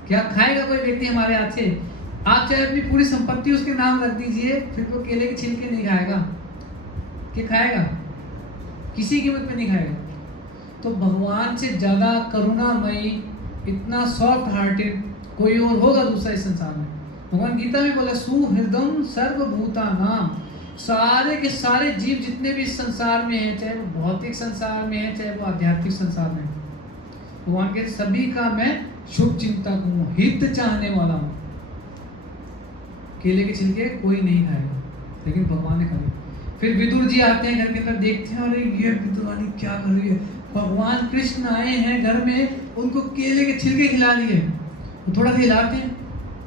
क्या खाएगा कोई व्यक्ति हमारे हाथ से? आप चाहे अपनी पूरी संपत्ति उसके नाम रख दीजिए, फिर वो केले के छिलके नहीं खाएगा। क्या खाएगा? किसी कीमत पे नहीं खाएगा। तो भगवान से ज़्यादा करुणामयी, इतना सॉफ्ट हार्टेड कोई और होगा दूसरा इस संसार में? भगवान गीता में बोला सुहृदम सर्वभूतानां, सारे के सारे जीव जितने भी इस संसार में हैं, चाहे वो भौतिक संसार में है, चाहे वो आध्यात्मिक संसार में है, भगवान के सभी का मैं शुभ चिंतक हूँ, हित चाहने वाला हूँ। केले के छिलके कोई नहीं खाएगा, लेकिन भगवान ने खाए। फिर विदुर जी आते हैं घर के अंदर, देखते हैं अरे ये विदुरानी क्या कर रही है, भगवान कृष्ण आए हैं घर में, उनको केले के छिलके खिला दिए। वो थोड़ा सा हिलाते हैं,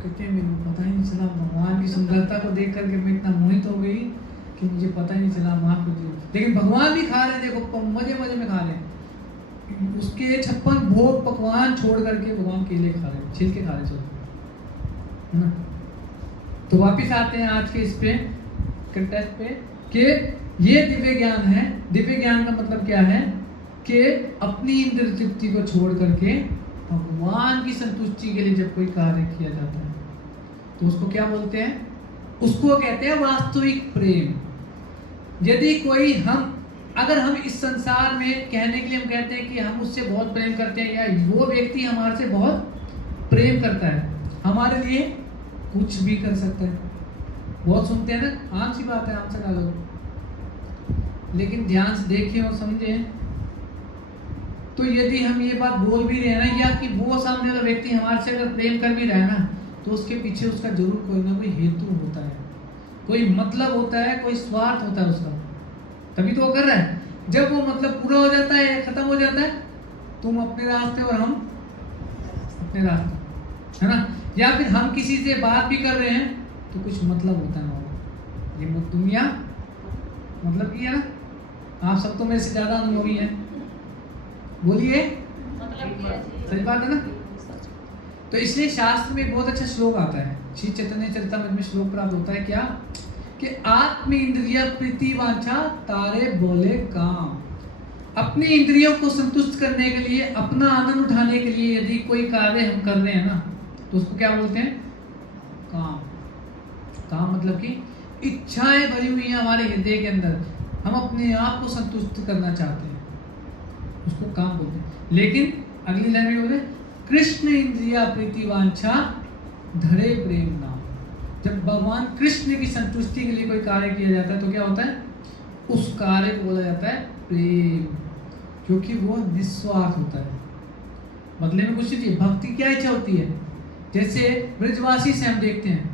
कहते हैं मेरे को पता ही नहीं चला, भगवान की सुंदरता को देख करके मैं इतना मोहित हो गई कि मुझे पता ही नहीं चला, माफ कर दिया। लेकिन भगवान भी खा रहे, देखो मजे मजे में खा रहे हैं। उसके 56 भोग पकवान छोड़ करके भगवान केले खा रहे, छिलके खा रहे, है ना। तो वापिस आते हैं आज के इस पे कंटेस्ट पे कि ये दिव्य ज्ञान है। दिव्य ज्ञान का मतलब क्या है कि अपनी इंद्र तृप्ति को छोड़ करके भगवान की संतुष्टि के लिए जब कोई कार्य किया जाता है तो उसको क्या बोलते हैं? उसको कहते हैं वास्तविक प्रेम। यदि कोई अगर हम इस संसार में कहने के लिए हम कहते हैं कि हम उससे बहुत प्रेम करते हैं, या वो व्यक्ति हमारे से बहुत प्रेम करता है, हमारे लिए कुछ भी कर सकता है। बहुत सुनते हैं ना, आम सी बात है, आम से डालो। लेकिन ध्यान से देखिए और समझें, तो यदि हम ये बात बोल भी रहे हैं ना, या कि वो सामने वाला व्यक्ति हमारे से अगर प्रेम कर भी रहा है ना, तो उसके पीछे उसका जरूर कोई ना कोई हेतु होता है, कोई मतलब होता है, कोई स्वार्थ होता है उसका, तभी तो वो कर रहा है। जब वो मतलब पूरा हो जाता है, खत्म हो जाता है, तुम अपने रास्ते और हम अपने रास्ते, है ना। या फिर हम किसी से बात भी कर रहे हैं तो कुछ मतलब होता है हमारा। ये दुनिया मतलब की है ना, आप सब तो मेरे से ज्यादा अनुभवी हैं, बोलिए, सही बात है ना। तो इसलिए शास्त्र में एक बहुत अच्छा श्लोक आता है, श्री चैतन्य चरितमृत में श्लोक प्राप्त होता है क्या, कि आत्म इंद्रिय प्रीति वांछा तारे बोले काम। अपनी इंद्रियों को संतुष्ट करने के लिए, अपना आनंद उठाने के लिए यदि कोई कार्य हम कर रहे हैं ना, तो उसको क्या बोलते हैं, काम। काम मतलब कि इच्छाएं भरी हुई हैं हमारे हृदय के अंदर, हम अपने आप को संतुष्ट करना चाहते हैं, उसको काम बोलते हैं। लेकिन अगली लाइन में बोले कृष्ण इंद्रिया प्रीति वांछा धरे प्रेम नाम। जब भगवान कृष्ण की संतुष्टि के लिए कोई कार्य किया जाता है तो क्या होता है, उस कार्य को बोला जाता है प्रेम, क्योंकि वो निस्वार्थ होता है, बदले में कुछ नहीं। भक्ति क्या इच्छा होती है, जैसे ब्रजवासी से हम देखते हैं,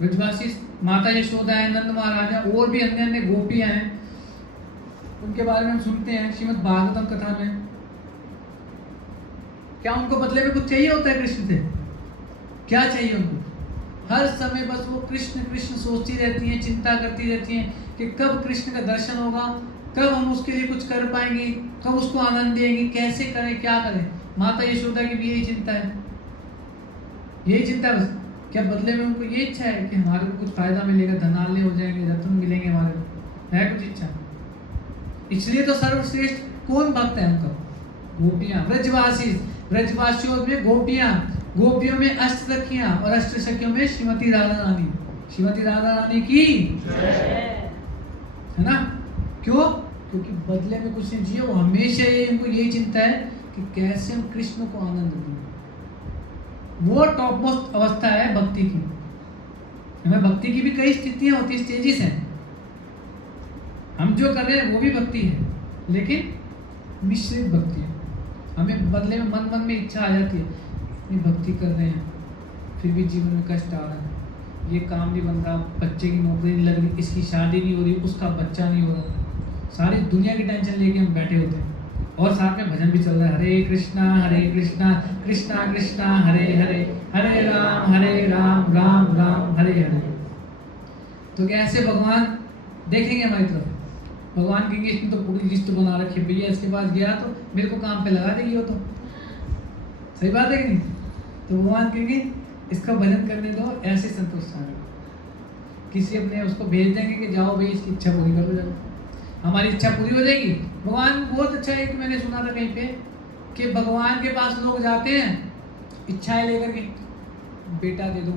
ब्रजवासी माता यशोदा है, नंद महाराज है, और भी अन्य अन्य गोपियां हैं, उनके बारे में हम सुनते हैं श्रीमद् भागवतम कथा में। क्या उनको बदले में कुछ चाहिए होता है कृष्ण से, क्या चाहिए उनको, हर समय बस वो कृष्ण कृष्ण सोचती रहती हैं, चिंता करती रहती हैं कि कब कृष्ण का दर्शन होगा, कब हम उसके लिए कुछ कर पाएंगे, कब उसको आनंद देंगे, कैसे करें, क्या करें। माता यशोदा की भी यही चिंता है, यही चिंता बस। क्या बदले में उनको ये इच्छा है कि हमारे को कुछ फायदा मिलेगा, धनाल्य हो जाएंगे, रत्न मिलेंगे हमारे को, है कुछ इच्छा। इसलिए तो सर्वश्रेष्ठ कौन भक्त है उनका, गोपियां, ब्रजवासी, ब्रजवासियों में गोपियां, गोपियों में अष्ट सखियां और अष्ट सखियों में श्रीमती राधा रानी, श्रीमती राधा रानी की है ना। क्यों, क्योंकि बदले में कुछ नहीं चाहिए, वो हमेशा इनको यही चिंता है कि कैसे हम कृष्ण को आनंद दें। वो टॉप मोस्ट अवस्था है भक्ति की। हमें भक्ति की भी कई स्थितियां होती है, स्टेजेस हैं। हम जो कर रहे हैं वो भी भक्ति है, लेकिन मिश्रित भक्ति है। हमें बदले में मन में इच्छा आ जाती है, इतनी भक्ति कर रहे हैं फिर भी जीवन में कष्ट आ रहा है, ये काम नहीं बन रहा, बच्चे की नौकरी नहीं लग रही, इसकी शादी नहीं हो रही, उसका बच्चा नहीं हो रहा, सारी दुनिया की टेंशन लेके हम बैठे होते हैं, और साथ में भजन भी चल रहा है, हरे कृष्णा कृष्णा कृष्णा हरे हरे, हरे राम राम राम हरे हरे। तो क्या ऐसे भगवान देखेंगे हमारी तरफ, भगवान कहेंगे इसने तो पूरी लिस्ट बना रखी है भैया, इसके पास गया तो मेरे को काम पे लगा देगी वो, तो सही बात है कि नहीं। तो भगवान कहेंगे इसका भजन करने दो, ऐसे संतुष्ट है। किसी अपने उसको भेज देंगे कि जाओ भाई इसकी इच्छा पूरी कर लो, जाओ, हमारी इच्छा पूरी हो जाएगी। भगवान बहुत अच्छा है कि मैंने सुना था कहीं पे कि भगवान के पास लोग जाते हैं इच्छाएं लेकर के, बेटा दे दो,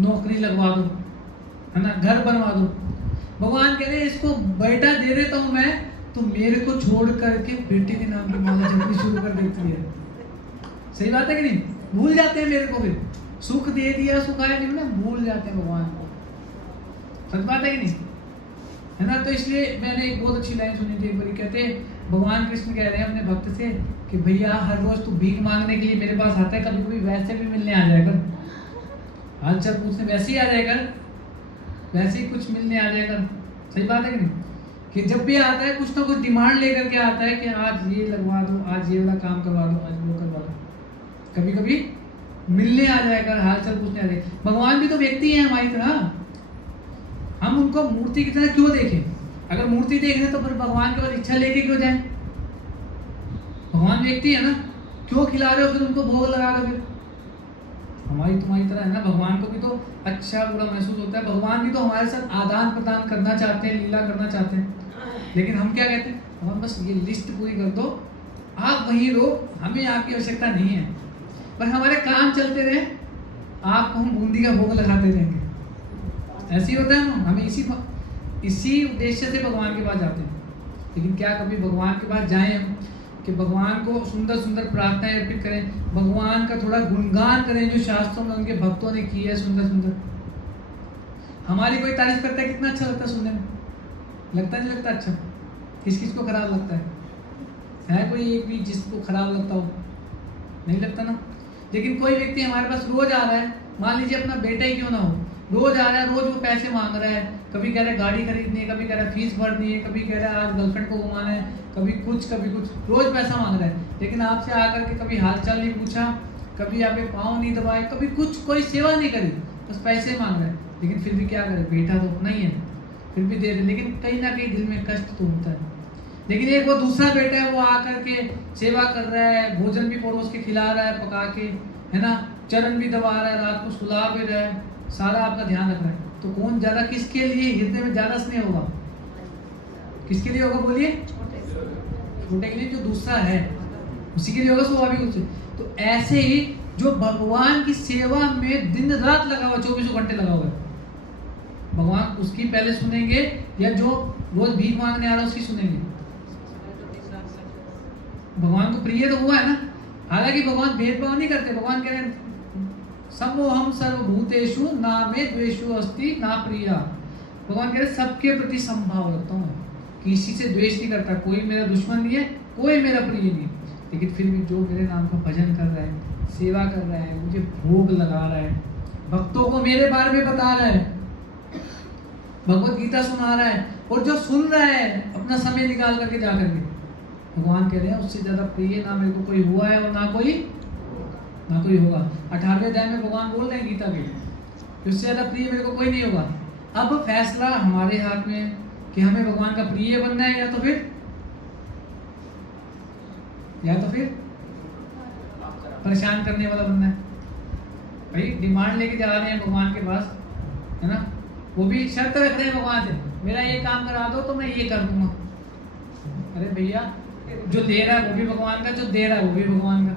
नौकरी लगवा दो, है ना, घर बनवा दो। भगवान कह रहे हैं इसको बेटा दे देता हूँ मैं, तो मेरे को छोड़ करके बेटे के नाम की माला जपनी शुरू कर देती है। सही बात है कि नहीं, भूल जाते हैं मेरे को, फिर सुख दे दिया, सुख आया नहीं ना, भूल जाते हैं भगवान को। सच बात है कि नहीं, है ना। तो इसलिए मैंने एक बहुत अच्छी लाइन सुनी थी एक बार, कहते हैं भगवान कृष्ण कह रहे हैं अपने भक्त से कि भैया हर रोज तू भीख मांगने के लिए मेरे पास आता है, कभी कभी वैसे भी मिलने आ जाएगा, हाल चाल पूछने वैसे ही आ जाएगा, वैसे ही कुछ मिलने आ जाएगा। सही बात है कि नहीं, कि जब भी आता है कुछ ना कुछ डिमांड लेकर के आता है कि आज ये लगवा दो, आज ये वाला काम करवा दो, आज वो करवा दो, कभी कभी मिलने आ जाएगा, हाल चाल पूछने आ जाएगा। भगवान भी तो व्यक्ति है हमारी तरह, हम उनको मूर्ति की तरह क्यों देखें। अगर मूर्ति देख रहे तो फिर भगवान के पास इच्छा लेके क्यों जाए, भगवान व्यक्ति है ना, क्यों खिला रहे हो फिर उनको, भोग लगा रहे हो फिर। हमारी तुम्हारी तरह है ना, भगवान को भी तो अच्छा बुरा महसूस होता है, भगवान भी तो हमारे साथ आदान प्रदान करना चाहते हैं, लीला करना चाहते हैं, लेकिन हम क्या कहते हैं, हम बस ये लिस्ट पूरी कर दो, आप वहीं रहो, हमें आपकी आवश्यकता नहीं है, पर हमारे काम चलते रहे, आपको हम बूंदी का भोग लगाते रहेंगे। ऐसे ही होता है ना, हमें इसी उद्देश्य से भगवान के पास जाते हैं। लेकिन क्या कभी भगवान के पास जाएं हम कि भगवान को सुंदर सुंदर प्रार्थनाएं अर्पित करें, भगवान का थोड़ा गुणगान करें जो शास्त्रों में उनके भक्तों ने की है, सुंदर सुंदर। हमारी कोई तारीफ करता है, कितना अच्छा लगता है सुनने में, लगता नहीं लगता अच्छा, किस किस को खराब लगता है कोई एक भी जिसको खराब लगता हो, नहीं लगता ना। लेकिन कोई व्यक्ति हमारे पास रोज आ रहा है, मान लीजिए अपना बेटा ही क्यों ना हो, रोज आ रहा है, रोज वो पैसे मांग रहा है, कभी कह रहा है गाड़ी खरीदनी है, कभी कह रहा है फीस भरनी है, कभी कह रहा है आज गर्लफ्रेंड को घुमाना है, कभी कुछ, रोज पैसा मांग रहा है, लेकिन आपसे आकर के कभी हालचाल नहीं पूछा, कभी आपके पाँव नहीं दबाए, कभी कुछ कोई सेवा नहीं करी, बस पैसे मांग रहा है। लेकिन फिर भी क्या करे, बेटा तो अपना ही है, फिर भी दे दे, लेकिन कहीं ना कहीं दिल में कष्ट तो होता है। लेकिन एक वो दूसरा बेटा है, वो आकर के सेवा कर रहा है, भोजन भी परोस के खिला रहा है, पका के, है ना, चरण भी दबा रहा है, रात को सुला भी रहा है, सारा आपका ध्यान रख रहा है, तो कौन ज्यादा, किसके लिए हृदय में ज्यादा स्नेह होगा, किसके लिए होगा बोलिए? छोटे के लिए, जो दूसरा है उसी के लिए होगा स्वाभाविक रूप से। तो ऐसे ही जो भगवान की सेवा में दिन रात लगा हुआ, 24 घंटे लगा हुआ है, भगवान उसकी पहले सुनेंगे या जो रोज भीख मांगने आ रहा है उसकी सुनेंगे? भगवान को प्रिय तो हुआ है ना। हालांकि भगवान भेदभाव नहीं करते, भगवान कह रहे हैं समोहम सर्वभूतेषु ना मे द्वेषो अस्ति ना प्रिया। भगवान कह रहे सबके प्रति समभाव रखता हूँ, किसी से द्वेष नहीं करता, कोई मेरा दुश्मन नहीं है, कोई मेरा प्रिय नहीं है। लेकिन फिर भी जो मेरे नाम का भजन कर रहा है, सेवा कर रहा है, मुझे भोग लगा रहा है, भक्तों को मेरे बारे में बता रहा है, भगवत गीता सुना रहा है, और जो सुन रहा है अपना समय निकाल करके जा करके, भगवान कह रहे हैं उससे ज्यादा प्रिय ना मेरे को कोई हुआ है और ना कोई होगा। 18वें अध्याय में भगवान बोल रहे हैं गीता के, उससे ज्यादा प्रिय मेरे को कोई नहीं होगा। अब फैसला हमारे हाथ में है कि हमें भगवान का प्रिय बनना है या तो फिर परेशान करने वाला बनना है। भाई डिमांड लेके जा रहे हैं भगवान के पास, है ना, वो भी शर्त रख रहे हैं भगवान से, मेरा ये काम करा दो तो मैं ये कर दूंगा। अरे भैया, जो दे रहा है वो भी भगवान का, जो दे रहा है वो भी भगवान का,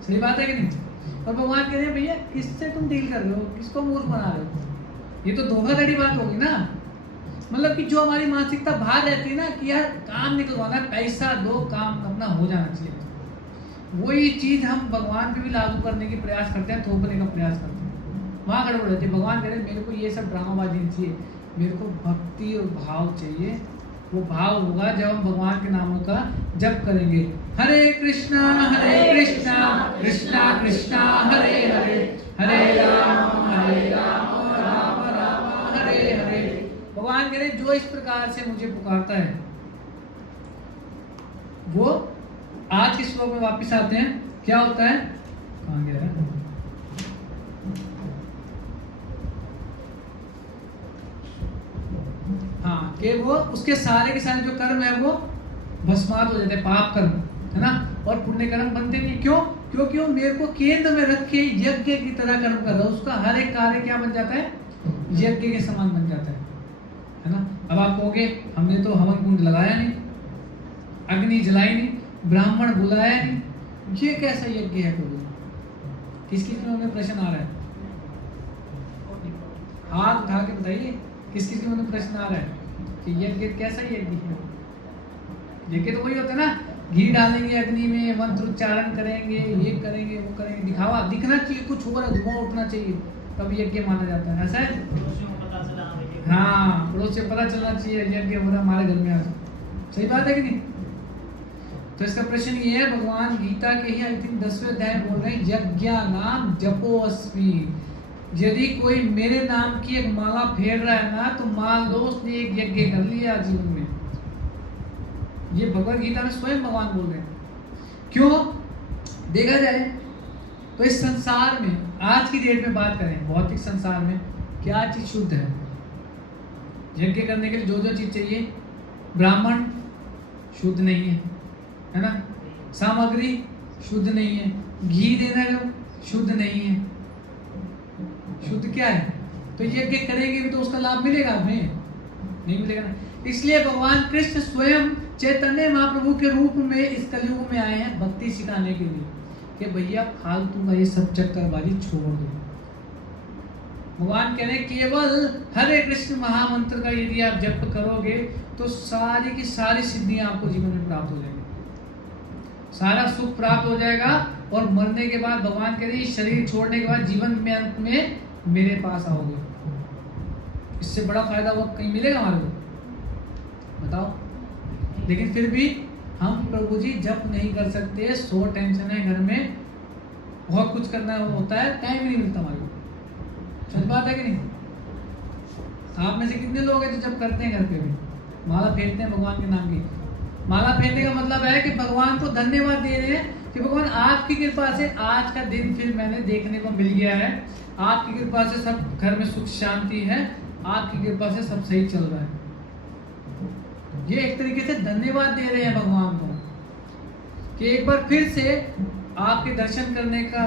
सही बात है कि नहीं? और भगवान कह रहे हैं भैया किससे तुम डील कर रहे हो, किसको मूर्ख बना रहे हो? ये तो धोखाधड़ी बात होगी ना। मतलब कि जो हमारी मानसिकता बाहर रहती है ना कि यार काम निकलवाना, पैसा दो, काम अपना हो जाना चाहिए, वही चीज हम भगवान पे भी लागू करने की प्रयास करते हैं, थोपने का प्रयास करते हैं, वहाँ गड़बड़ रहती है। भगवान कह रहे हैं मेरे को ये सब ड्रामाबाजी नहीं चाहिए, मेरे को भक्ति और भाव चाहिए। वो भाव होगा जब हम भगवान के नामों का जप करेंगे। हरे कृष्णा कृष्णा कृष्णा हरे हरे, हरे राम राम राम हरे हरे। भगवान कह रहे जो इस प्रकार से मुझे पुकारता है, वो आज के श्लोक में वापस आते हैं, क्या होता है, कहाँ गया है? हाँ, कि वो उसके सारे के सारे जो कर्म है वो भस्मात हो जाते हैं, पाप कर्म, है ना, और पुण्य कर्म बनते नहीं। क्यों? क्योंकि वो मेरे को केंद्र में रख के यज्ञ की तरह कर्म कर रहा है, उसका हर एक कार्य क्या बन जाता है, यज्ञ के समान बन जाता है ना। अब आप कहोगे हमने तो हवन कुंड लगाया नहीं, अग्नि जलाई नहीं, ब्राह्मण बुलाया नहीं, ये कैसा यज्ञ है? प्रभु किस किस में प्रश्न आ रहा है? हाथ उठा के बताइए किस किस में प्रश्न आ रहा है कि यज्ञ कैसा यज्ञ है? यज्ञ तो वही होता है ना, घी डालेंगे अग्नि में, मंत्र उच्चारण करेंगे, ये करेंगे वो करेंगे, दिखावा दिखना चाहिए, कुछ हो रहा है, धुआं उठना चाहिए, तब यज्ञ माना जाता है। ऐसा है? हाँ, पड़ोस से पता चलना चाहिए यज्ञ हो रहा हमारे घर में आज। सही बात है कि नहीं? तो इसका प्रश्न ये है, भगवान गीता के ही आई थिंक 10वें अध्याय बोल रहे हैं, यज्ञा नाम जपोस्मि। यदि कोई मेरे नाम की एक माला फेर रहा है ना, तो मान लो उसने एक यज्ञ कर लिया जीवन में। ये भगवत गीता में स्वयं भगवान बोल रहे हैं। क्यों? देखा जाए तो इस संसार में, आज की डेट में बात करें, भौतिक संसार में क्या चीज शुद्ध है? यज्ञ करने के लिए जो जो चीज चाहिए, ब्राह्मण शुद्ध नहीं है ना, सामग्री शुद्ध नहीं है, घी देना जो शुद्ध नहीं है। शुद्ध क्या है? तो यज्ञ करेंगे भी तो उसका लाभ मिलेगा हमें? नहीं मिलेगा ना। इसलिए भगवान कृष्ण स्वयं चैतन्य महाप्रभु के रूप में इस कलयुग में आए हैं भक्ति सिखाने के लिए, कि भैया फालतू का ये सब चक्करबाजी छोड़ दो। भगवान कह रहे केवल हरे कृष्ण महामंत्र का यदि आप जप करोगे तो सारी की सारी सिद्धियां आपको जीवन में प्राप्त हो जाएंगी, सारा सुख प्राप्त हो जाएगा। और मरने के बाद भगवान कह रहे शरीर छोड़ने के बाद जीवन में अंत में मेरे पास आओगे। इससे बड़ा फायदा वो कहीं मिलेगा हमारे को? बताओ। लेकिन फिर भी हम प्रभु जी जप नहीं कर सकते, 100 टेंशन है घर में, बहुत कुछ करना होता है, टाइम ही नहीं मिलता हमारे को। सच बात है कि नहीं? आप में से कितने लोग हैं जो जब करते हैं घर पे भी माला फेरते हैं भगवान के नाम की? माला फेरने का मतलब है कि भगवान को धन्यवाद दे रहे हैं कि भगवान आपकी कृपा से आज का दिन फिर मैंने देखने को मिल गया है, आपकी कृपा से सब घर में सुख शांति है, आपकी कृपा से सब सही चल रहा है। ये एक तरीके से धन्यवाद दे रहे हैं भगवान को कि एक बार फिर से आपके दर्शन करने का,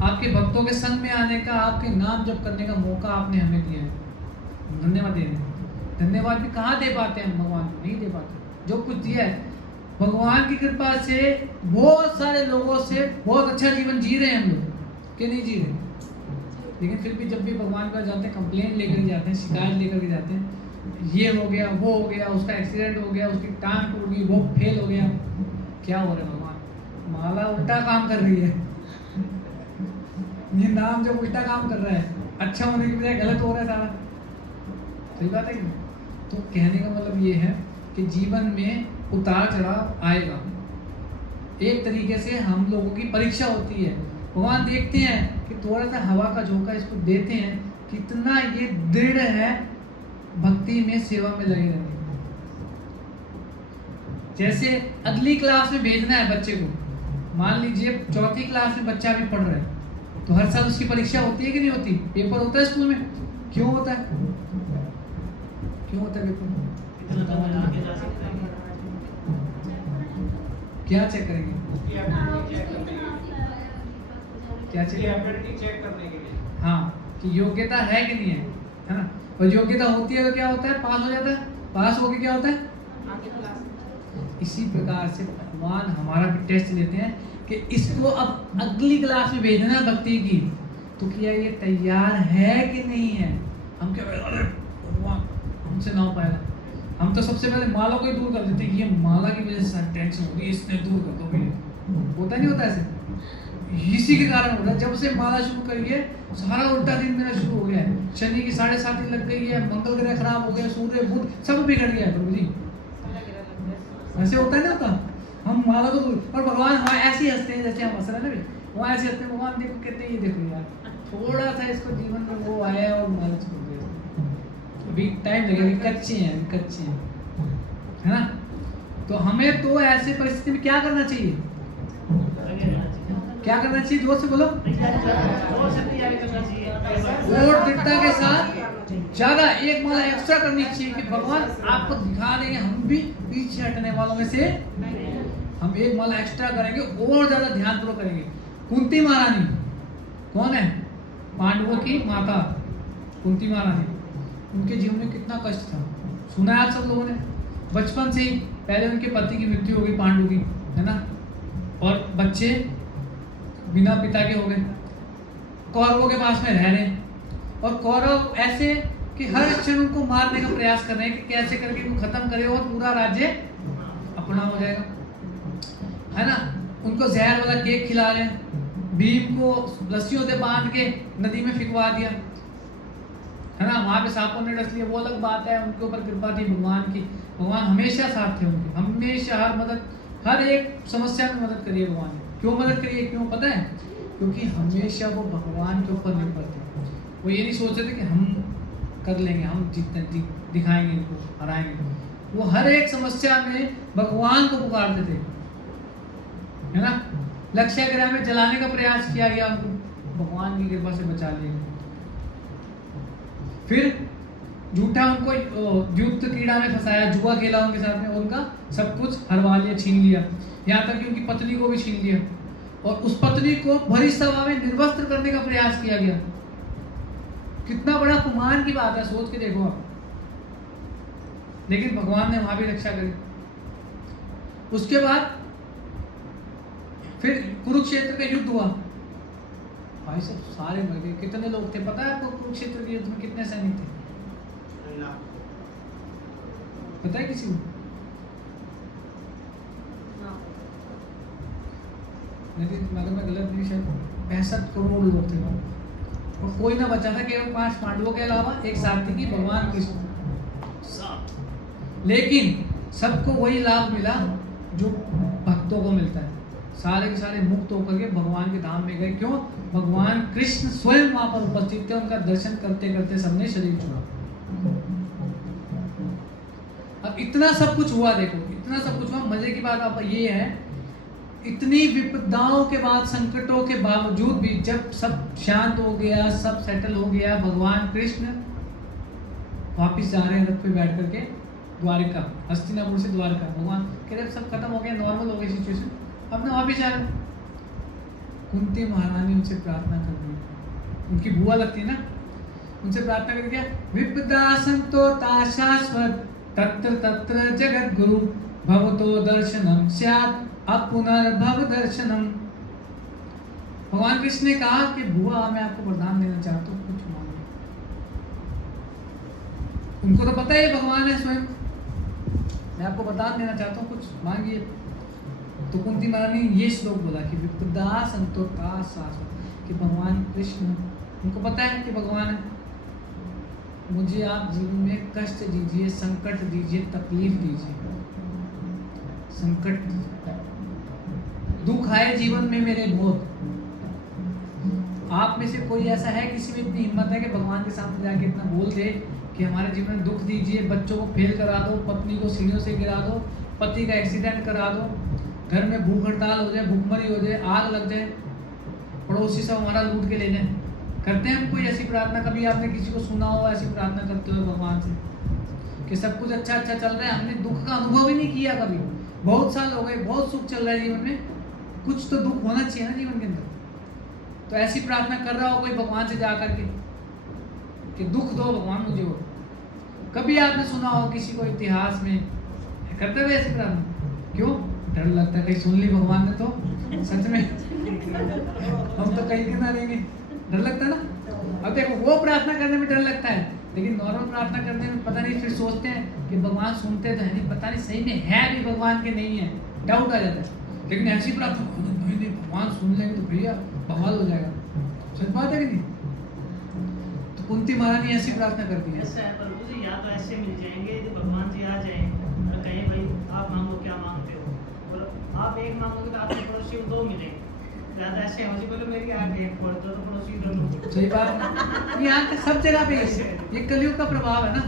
आपके भक्तों के संग में आने का, आपके नाम जप करने का मौका आपने हमें दिया है। धन्यवाद दे रहे हैं। धन्यवाद भी कहाँ दे पाते हैं भगवान को? नहीं दे पाते। जो कुछ दिया है भगवान की कृपा से बहुत सारे लोगों से बहुत अच्छा जीवन जी रहे हैं हम लोग, कि नहीं जी रहे? लेकिन फिर भी जब भी भगवान का जाते हैं कंप्लेंट लेकर के जाते हैं, शिकायत लेकर के जाते हैं, ये हो गया, वो हो गया, उसका एक्सीडेंट हो गया, उसकी टांग टूट गई, वो फेल हो गया। क्या हो रहा है भगवान? माला उल्टा काम कर रही है। ये नाम जब उल्टा काम कर रहा है, अच्छा होने की बजाय गलत हो रहा है सारा। सही बात है कि? तो कहने का मतलब ये है कि जीवन में उतार चढ़ाव आएगा। एक तरीके से हम लोगों की परीक्षा होती है। भगवान देखते हैं कि थोड़ा सा हवा का झोंका इसको देते हैं, कितना ये दृढ़ है भक्ति में, सेवा में लगे रहने। जैसे अगली क्लास में भेजना है बच्चे को, मान लीजिए चौथी क्लास में बच्चा भी पढ़ रहा है, तो हर साल उसकी परीक्षा होती है कि नहीं होती? पेपर होता है स्कूल में। क्यों होता है? क्यों होता है पेपर? क्या चेक करेंगे? क्या चेक करने के लिए। हाँ, कि योग्यता है कि नहीं है ना? और योग्यता होती है तो क्या होता है? पास हो जाता है। पास होके क्या होता है? इसी प्रकार से भगवान हमारा भी टेस्ट लेते हैं कि इसको अब अगली क्लास में भेजना है भक्ति की, तो क्या ये तैयार है कि नहीं है? हम क्या अरे भगवान हमसे ना हो पाएगा। हम तो सबसे पहले माला को ही दूर कर देते हैं कि ये माला की वजह से टेंशन होगी, इसने दूर कर दो भैया। होता नहीं होता ऐसे? इसी के कारण होता है। जब से माला शुरू करी है सारा उल्टा दिन मेरा शुरू हो गया है। शनि की 7.5 दिन लग गई है, मंगल ग्रह खराब हो गया, सूर्य बुध सब बिगड़ गया है प्रभु जी। ऐसे होता है ना होता? हम माला को और भगवान हमारे ऐसे हंसते हैं जैसे हम हंस रहे हैं ना, वो ऐसे हंसते हैं। भगवान देखो कहते हैं ये देखो यार थोड़ा सा इसको जीवन में वो आया और माला छोड़ दिया, अभी टाइम लगेगा, अभी कच्चे हैं, है ना? तो हमें तो ऐसे परिस्थिति में क्या करना चाहिए? क्या करना चाहिए? जोर से बोलो। और दृढ़ता के साथ ज्यादा एक माला एक्स्ट्रा करनी चाहिए कि भगवान आपको दिखा देंगे, हम भी पीछे हटने वालों में से हम एक माला एक्स्ट्रा करेंगे और ज्यादा ध्यानपूर्वक करेंगे। कुंती महारानी कौन है? पांडवों की माता कुंती महारानी। उनके जीवन में कितना कष्ट था सुना है आप सब लोगों ने। बचपन से ही पहले उनके पति की मृत्यु हो गई पांडु की, है ना? और बच्चे बिना पिता के हो गए, कौरवों के पास में रह रहे हैं, और कौरव ऐसे कि हर क्षण उनको मारने का प्रयास कर रहे हैं कि कैसे करके उनको खत्म करे और पूरा राज्य अपना हो जाएगा, है ना? उनको जहर वाला केक खिला रहे हैं, भीम को रस्सियों से बांध के नदी में फिकवा दिया, है ना? वहां पे सांपों ने डस लिया, वो अलग बात है, उनके ऊपर कृपा थी भगवान की। भगवान हमेशा साथ थे उनके, हमेशा हर एक समस्या में मदद करिए भगवान ने। क्यों मदद करिए? क्यों पता है? क्योंकि हमेशा वो भगवान के ऊपर निर्भर थे। वो ये नहीं सोच रहे थे कि हम कर लेंगे, हम जीतते दिखाएंगे, इनको हराएंगे। वो हर एक समस्या में भगवान को पुकारते थे, है ना? लक्ष्य ग्रह में जलाने का प्रयास किया गया, उनको भगवान की कृपा से बचा लिया। फिर झूठा उनको युद्ध क्रीड़ा में फंसाया, जुआ खेला उनके साथ में, उनका सब कुछ हरवा लिया, छीन लिया, यहाँ तक कि उनकी पत्नी को भी छीन लिया, और उस पत्नी को भरी सभा में निर्वस्त्र करने का प्रयास किया गया। कितना बड़ा अपमान की बात है, सोच के देखो आप। लेकिन भगवान ने वहां भी रक्षा करी। उसके बाद फिर कुरुक्षेत्र का युद्ध हुआ, भाई सब सारे मर गए। कितने लोग थे पता है आपको? कुरुक्षेत्र के युद्ध में कितने सैनिक थे पता है किसी को? नहीं, अगर मैं गलत नहीं, शायद 65 करोड़ लोग थे, और कोई ना बचा था केवल 5 पांडवों के अलावा, एक सात्विकी भगवान कृष्ण। लेकिन सबको वही लाभ मिला जो भक्तों को मिलता है। सारे के सारे मुक्त होकर के भगवान के धाम में गए। क्यों? भगवान कृष्ण स्वयं वहां पर उपस्थित थे। उनका दर्शन करते करते सबने शरीर छोड़ा। अब इतना सब कुछ हुआ, देखो इतना सब कुछ हुआ। मजे की बात आप ये है, इतनी विपदाओं के बाद, संकटों के बावजूद भी जब सब शांत हो गया, सब सेटल हो गया, भगवान कृष्ण वापिस जा रहे हैं रथ पे बैठ करके द्वारिका, हस्तिनापुर से द्वारका। भगवान कह रहे सब खत्म हो गया, नॉर्मल हो गई सिचुएशन, अब ना वापिस जा रहे। कुंती महारानी उनसे प्रार्थना कर रही, उनकी बुआ लगती है ना, उनसे प्रार्थना कर दिया, विपदा संतोता शाश्वत तत्र तत्र जगत गुरु भवतो दर्शनम स्यात् अपुनर्भव दर्शनम। भगवान कृष्ण ने कहा कि बुआ मैं आपको वरदान देना चाहता हूँ, कुछ मांगिए। उनको तो पता है भगवान है स्वयं, मैं आपको वरदान देना चाहता हूँ, कुछ मांगिए। तो कुंती महारानी ने ये श्लोक बोला कि विपदा संतोता शाश्वत, कि भगवान कृष्ण, उनको पता है कि भगवान है, मुझे आप जीवन में कष्ट दीजिए, संकट दीजिए, तकलीफ दीजिए, संकट दुख आए जीवन में मेरे बहुत। आप में से कोई ऐसा है, किसी में इतनी हिम्मत है कि भगवान के सामने जाके इतना बोल दे कि हमारे जीवन में दुख दीजिए, बच्चों को फेल करा दो, पत्नी को सीढ़ियों से गिरा दो, पति का एक्सीडेंट करा दो, घर में भूख हड़ताल हो जाए, भूखमरी हो जाए, आग लग जाए, पड़ोसी सब हमारा लूट के ले जाए। करते हैं हम कोई ऐसी प्रार्थना? कभी आपने किसी को सुना हो ऐसी प्रार्थना करते हुए भगवान से कि सब कुछ अच्छा अच्छा चल रहा है, हमने दुख का अनुभव ही नहीं किया कभी, बहुत साल हो गए, बहुत सुख चल रहा है जीवन में, कुछ तो दुख होना चाहिए ना जीवन के अंदर। तो ऐसी प्रार्थना कर रहा हो कोई भगवान से जा करके कि दुख दो भगवान मुझे हो। कभी आपने सुना हो किसी को इतिहास में करते हुए ऐसी प्रार्थना? क्यों? डर लगता है कहीं सुन ली भगवान ने तो सच में हम तो कहीं के ना रहेंगे, डर लगता है ना। अब देखो वो प्रार्थना करने में डर लगता है, लेकिन नॉर्मल प्रार्थना करने में पता नहीं, फिर सोचते हैं कि भगवान सुनते तो है नहीं, पता नहीं सही में है भी भगवान के नहीं है, डाउट आ जाता है। लेकिन ऐसी प्रार्थना नहीं भगवान सुन लेंगे तो भैया बवाल हो जाएगा, सच बात है कि नहीं? तो कुंती महारानी ऐसी प्रार्थना करती है। ऐसा है प्रभु जी, या तो ऐसे मिल जाएंगे यदि भगवान जी आ जाए और कहें भाई आप मांगो क्या मांगते हो, और आप एक मांगोगे तो आपके पड़ोसी को दो मिलेंगे, ज्यादा ऐसे हो जी बोलो मेरी आगे एक फोड़ दो तो पड़ोसी दो लो। सही बात। यहाँ का सब जगह पे ये कलयुग का प्रभाव है ना।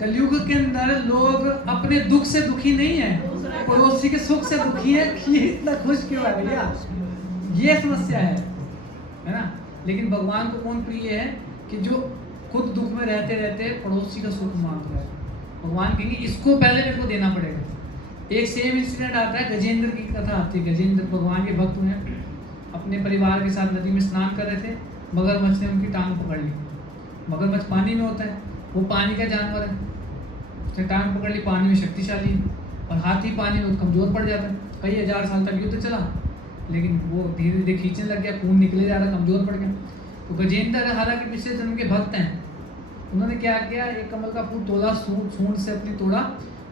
कलयुग के अंदर लोग अपने दुख से दुखी नहीं है, पड़ोसी के सुख से दुखी है कि ये इतना खुश क्यों है भैया, ये समस्या है ना। लेकिन भगवान को कौन प्रिय है कि जो खुद दुख में रहते रहते पड़ोसी का सुख मांग रहा है। भगवान कहेंगे इसको पहले मेरे को देना पड़ेगा। एक सेम इंसिडेंट आता है, गजेंद्र की कथा आती है। गजेंद्र भगवान के भक्त हुए, अपने परिवार के साथ नदी में स्नान कर रहे थे, मगरमच्छ ने उनकी टांग पकड़ ली। मगरमच्छ पानी में होता है, वो पानी का जानवर है, उसने टांग पकड़ ली, पानी में शक्तिशाली, और हाथी पानी में कमजोर पड़ जाता है। कई हजार साल तक युद्ध चला, लेकिन वो धीरे धीरे खींचने लग गया, खून निकले जा रहा, कमजोर पड़ गया। तो गजेंद्र हालांकि पिछले जन्म के भक्त हैं, उन्होंने क्या किया, एक कमल का फूल तोड़ा, सूंड से अपनी तोड़ा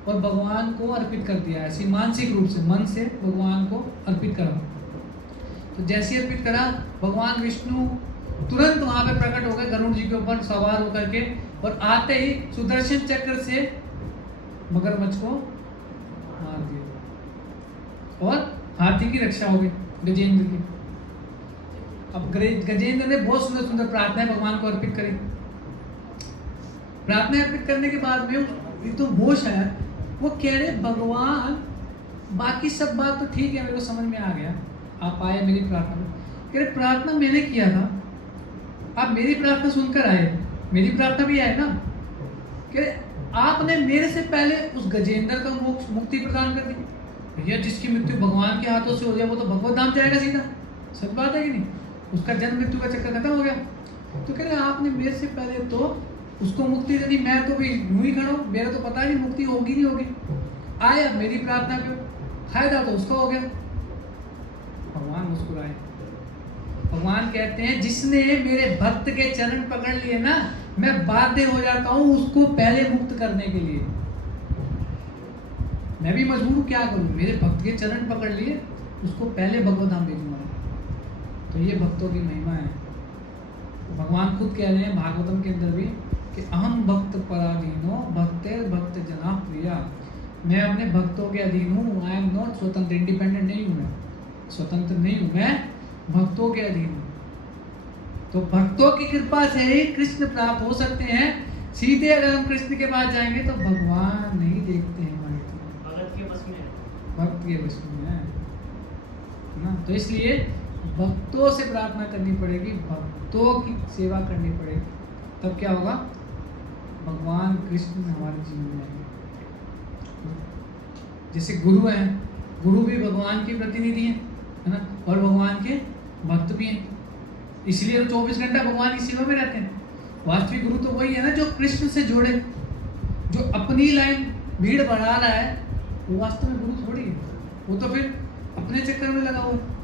और भगवान को अर्पित कर दिया, ऐसी मानसिक रूप से मन से भगवान को अर्पित करा। तो जैसे अर्पित करा, भगवान विष्णु तुरंत वहां पे प्रकट हो गए, गरुड़ जी के ऊपर सवार होकर के, और आते ही सुदर्शन चक्र से मगरमच्छ को मार दिया और हाथी की रक्षा हो गई गजेंद्र की। अब गजेंद्र ने बहुत सुंदर सुंदर प्रार्थनाएं भगवान को अर्पित करी। प्रार्थना अर्पित करने के बाद में ये तो होश आया, वो कह रहे भगवान बाकी सब बात तो ठीक है, मेरे को समझ में आ गया, आप आए मेरी प्रार्थना में, कह रहे प्रार्थना मैंने किया था, आप मेरी प्रार्थना सुनकर आए, मेरी प्रार्थना भी आए ना। कह रहे आपने मेरे से पहले उस गजेंद्र का मुक्ति प्रदान कर दी। भैया जिसकी मृत्यु भगवान के हाथों से हो जाए वो तो भगवत धाम जाएगा सीधा, सच बात है कि नहीं? उसका जन्म मृत्यु का चक्कर खत्म हो गया। तो कह रहे आपने मेरे से पहले तो उसको मुक्ति दे दी, मैं तो भी यूं ही खड़ा हूं, मेरा तो पता नहीं मुक्ति होगी नहीं होगी, आए अब मेरी प्रार्थना पे, फायदा तो उसका हो गया। भगवान मुस्कुराए। भगवान कहते हैं जिसने मेरे भक्त के चरण पकड़ लिए ना, मैं बाध्य हो जाता हूं उसको पहले मुक्त करने के लिए। मैं भी मजबूर हूं, क्या करूं, मेरे भक्त के चरण पकड़ लिए, उसको पहले भगवत धाम भेजूंगा। तो ये भक्तों की महिमा है। भगवान खुद कह रहे हैं भागवतम के अंदर भी कि अहम भक्त पराधीनो भक्ते भक्त जना प्रिया, मैं अपने भक्तों के अधीन हूँ, आई एम नॉट स्वतंत्र, इंडिपेंडेंट नहीं हूँ मैं, स्वतंत्र नहीं हूँ, मैं भक्तों के अधीन हूँ। तो भक्तों की कृपा से ही कृष्ण प्राप्त हो सकते हैं। सीधे अगर हम कृष्ण के पास जाएंगे तो भगवान नहीं देखते हैं हमारे को, भगत के बस में है। भक्त के वश में है ना। तो इसलिए भक्तों से प्रार्थना करनी पड़ेगी, भक्तों की सेवा करनी पड़ेगी, तब क्या होगा, भगवान कृष्ण हमारे जीवन में आएंगे। जैसे गुरु हैं, गुरु भी भगवान के प्रतिनिधि हैं, है ना, और भगवान के भक्त भी हैं, इसलिए तो 24 घंटा भगवान की सेवा में रहते हैं। वास्तविक गुरु तो वही है ना जो कृष्ण से जोड़े, जो अपनी लाइन भीड़ बढ़ा रहा है, वो वास्तव में गुरु थोड़ी है, वो तो फिर अपने चक्कर में लगा हुआ है।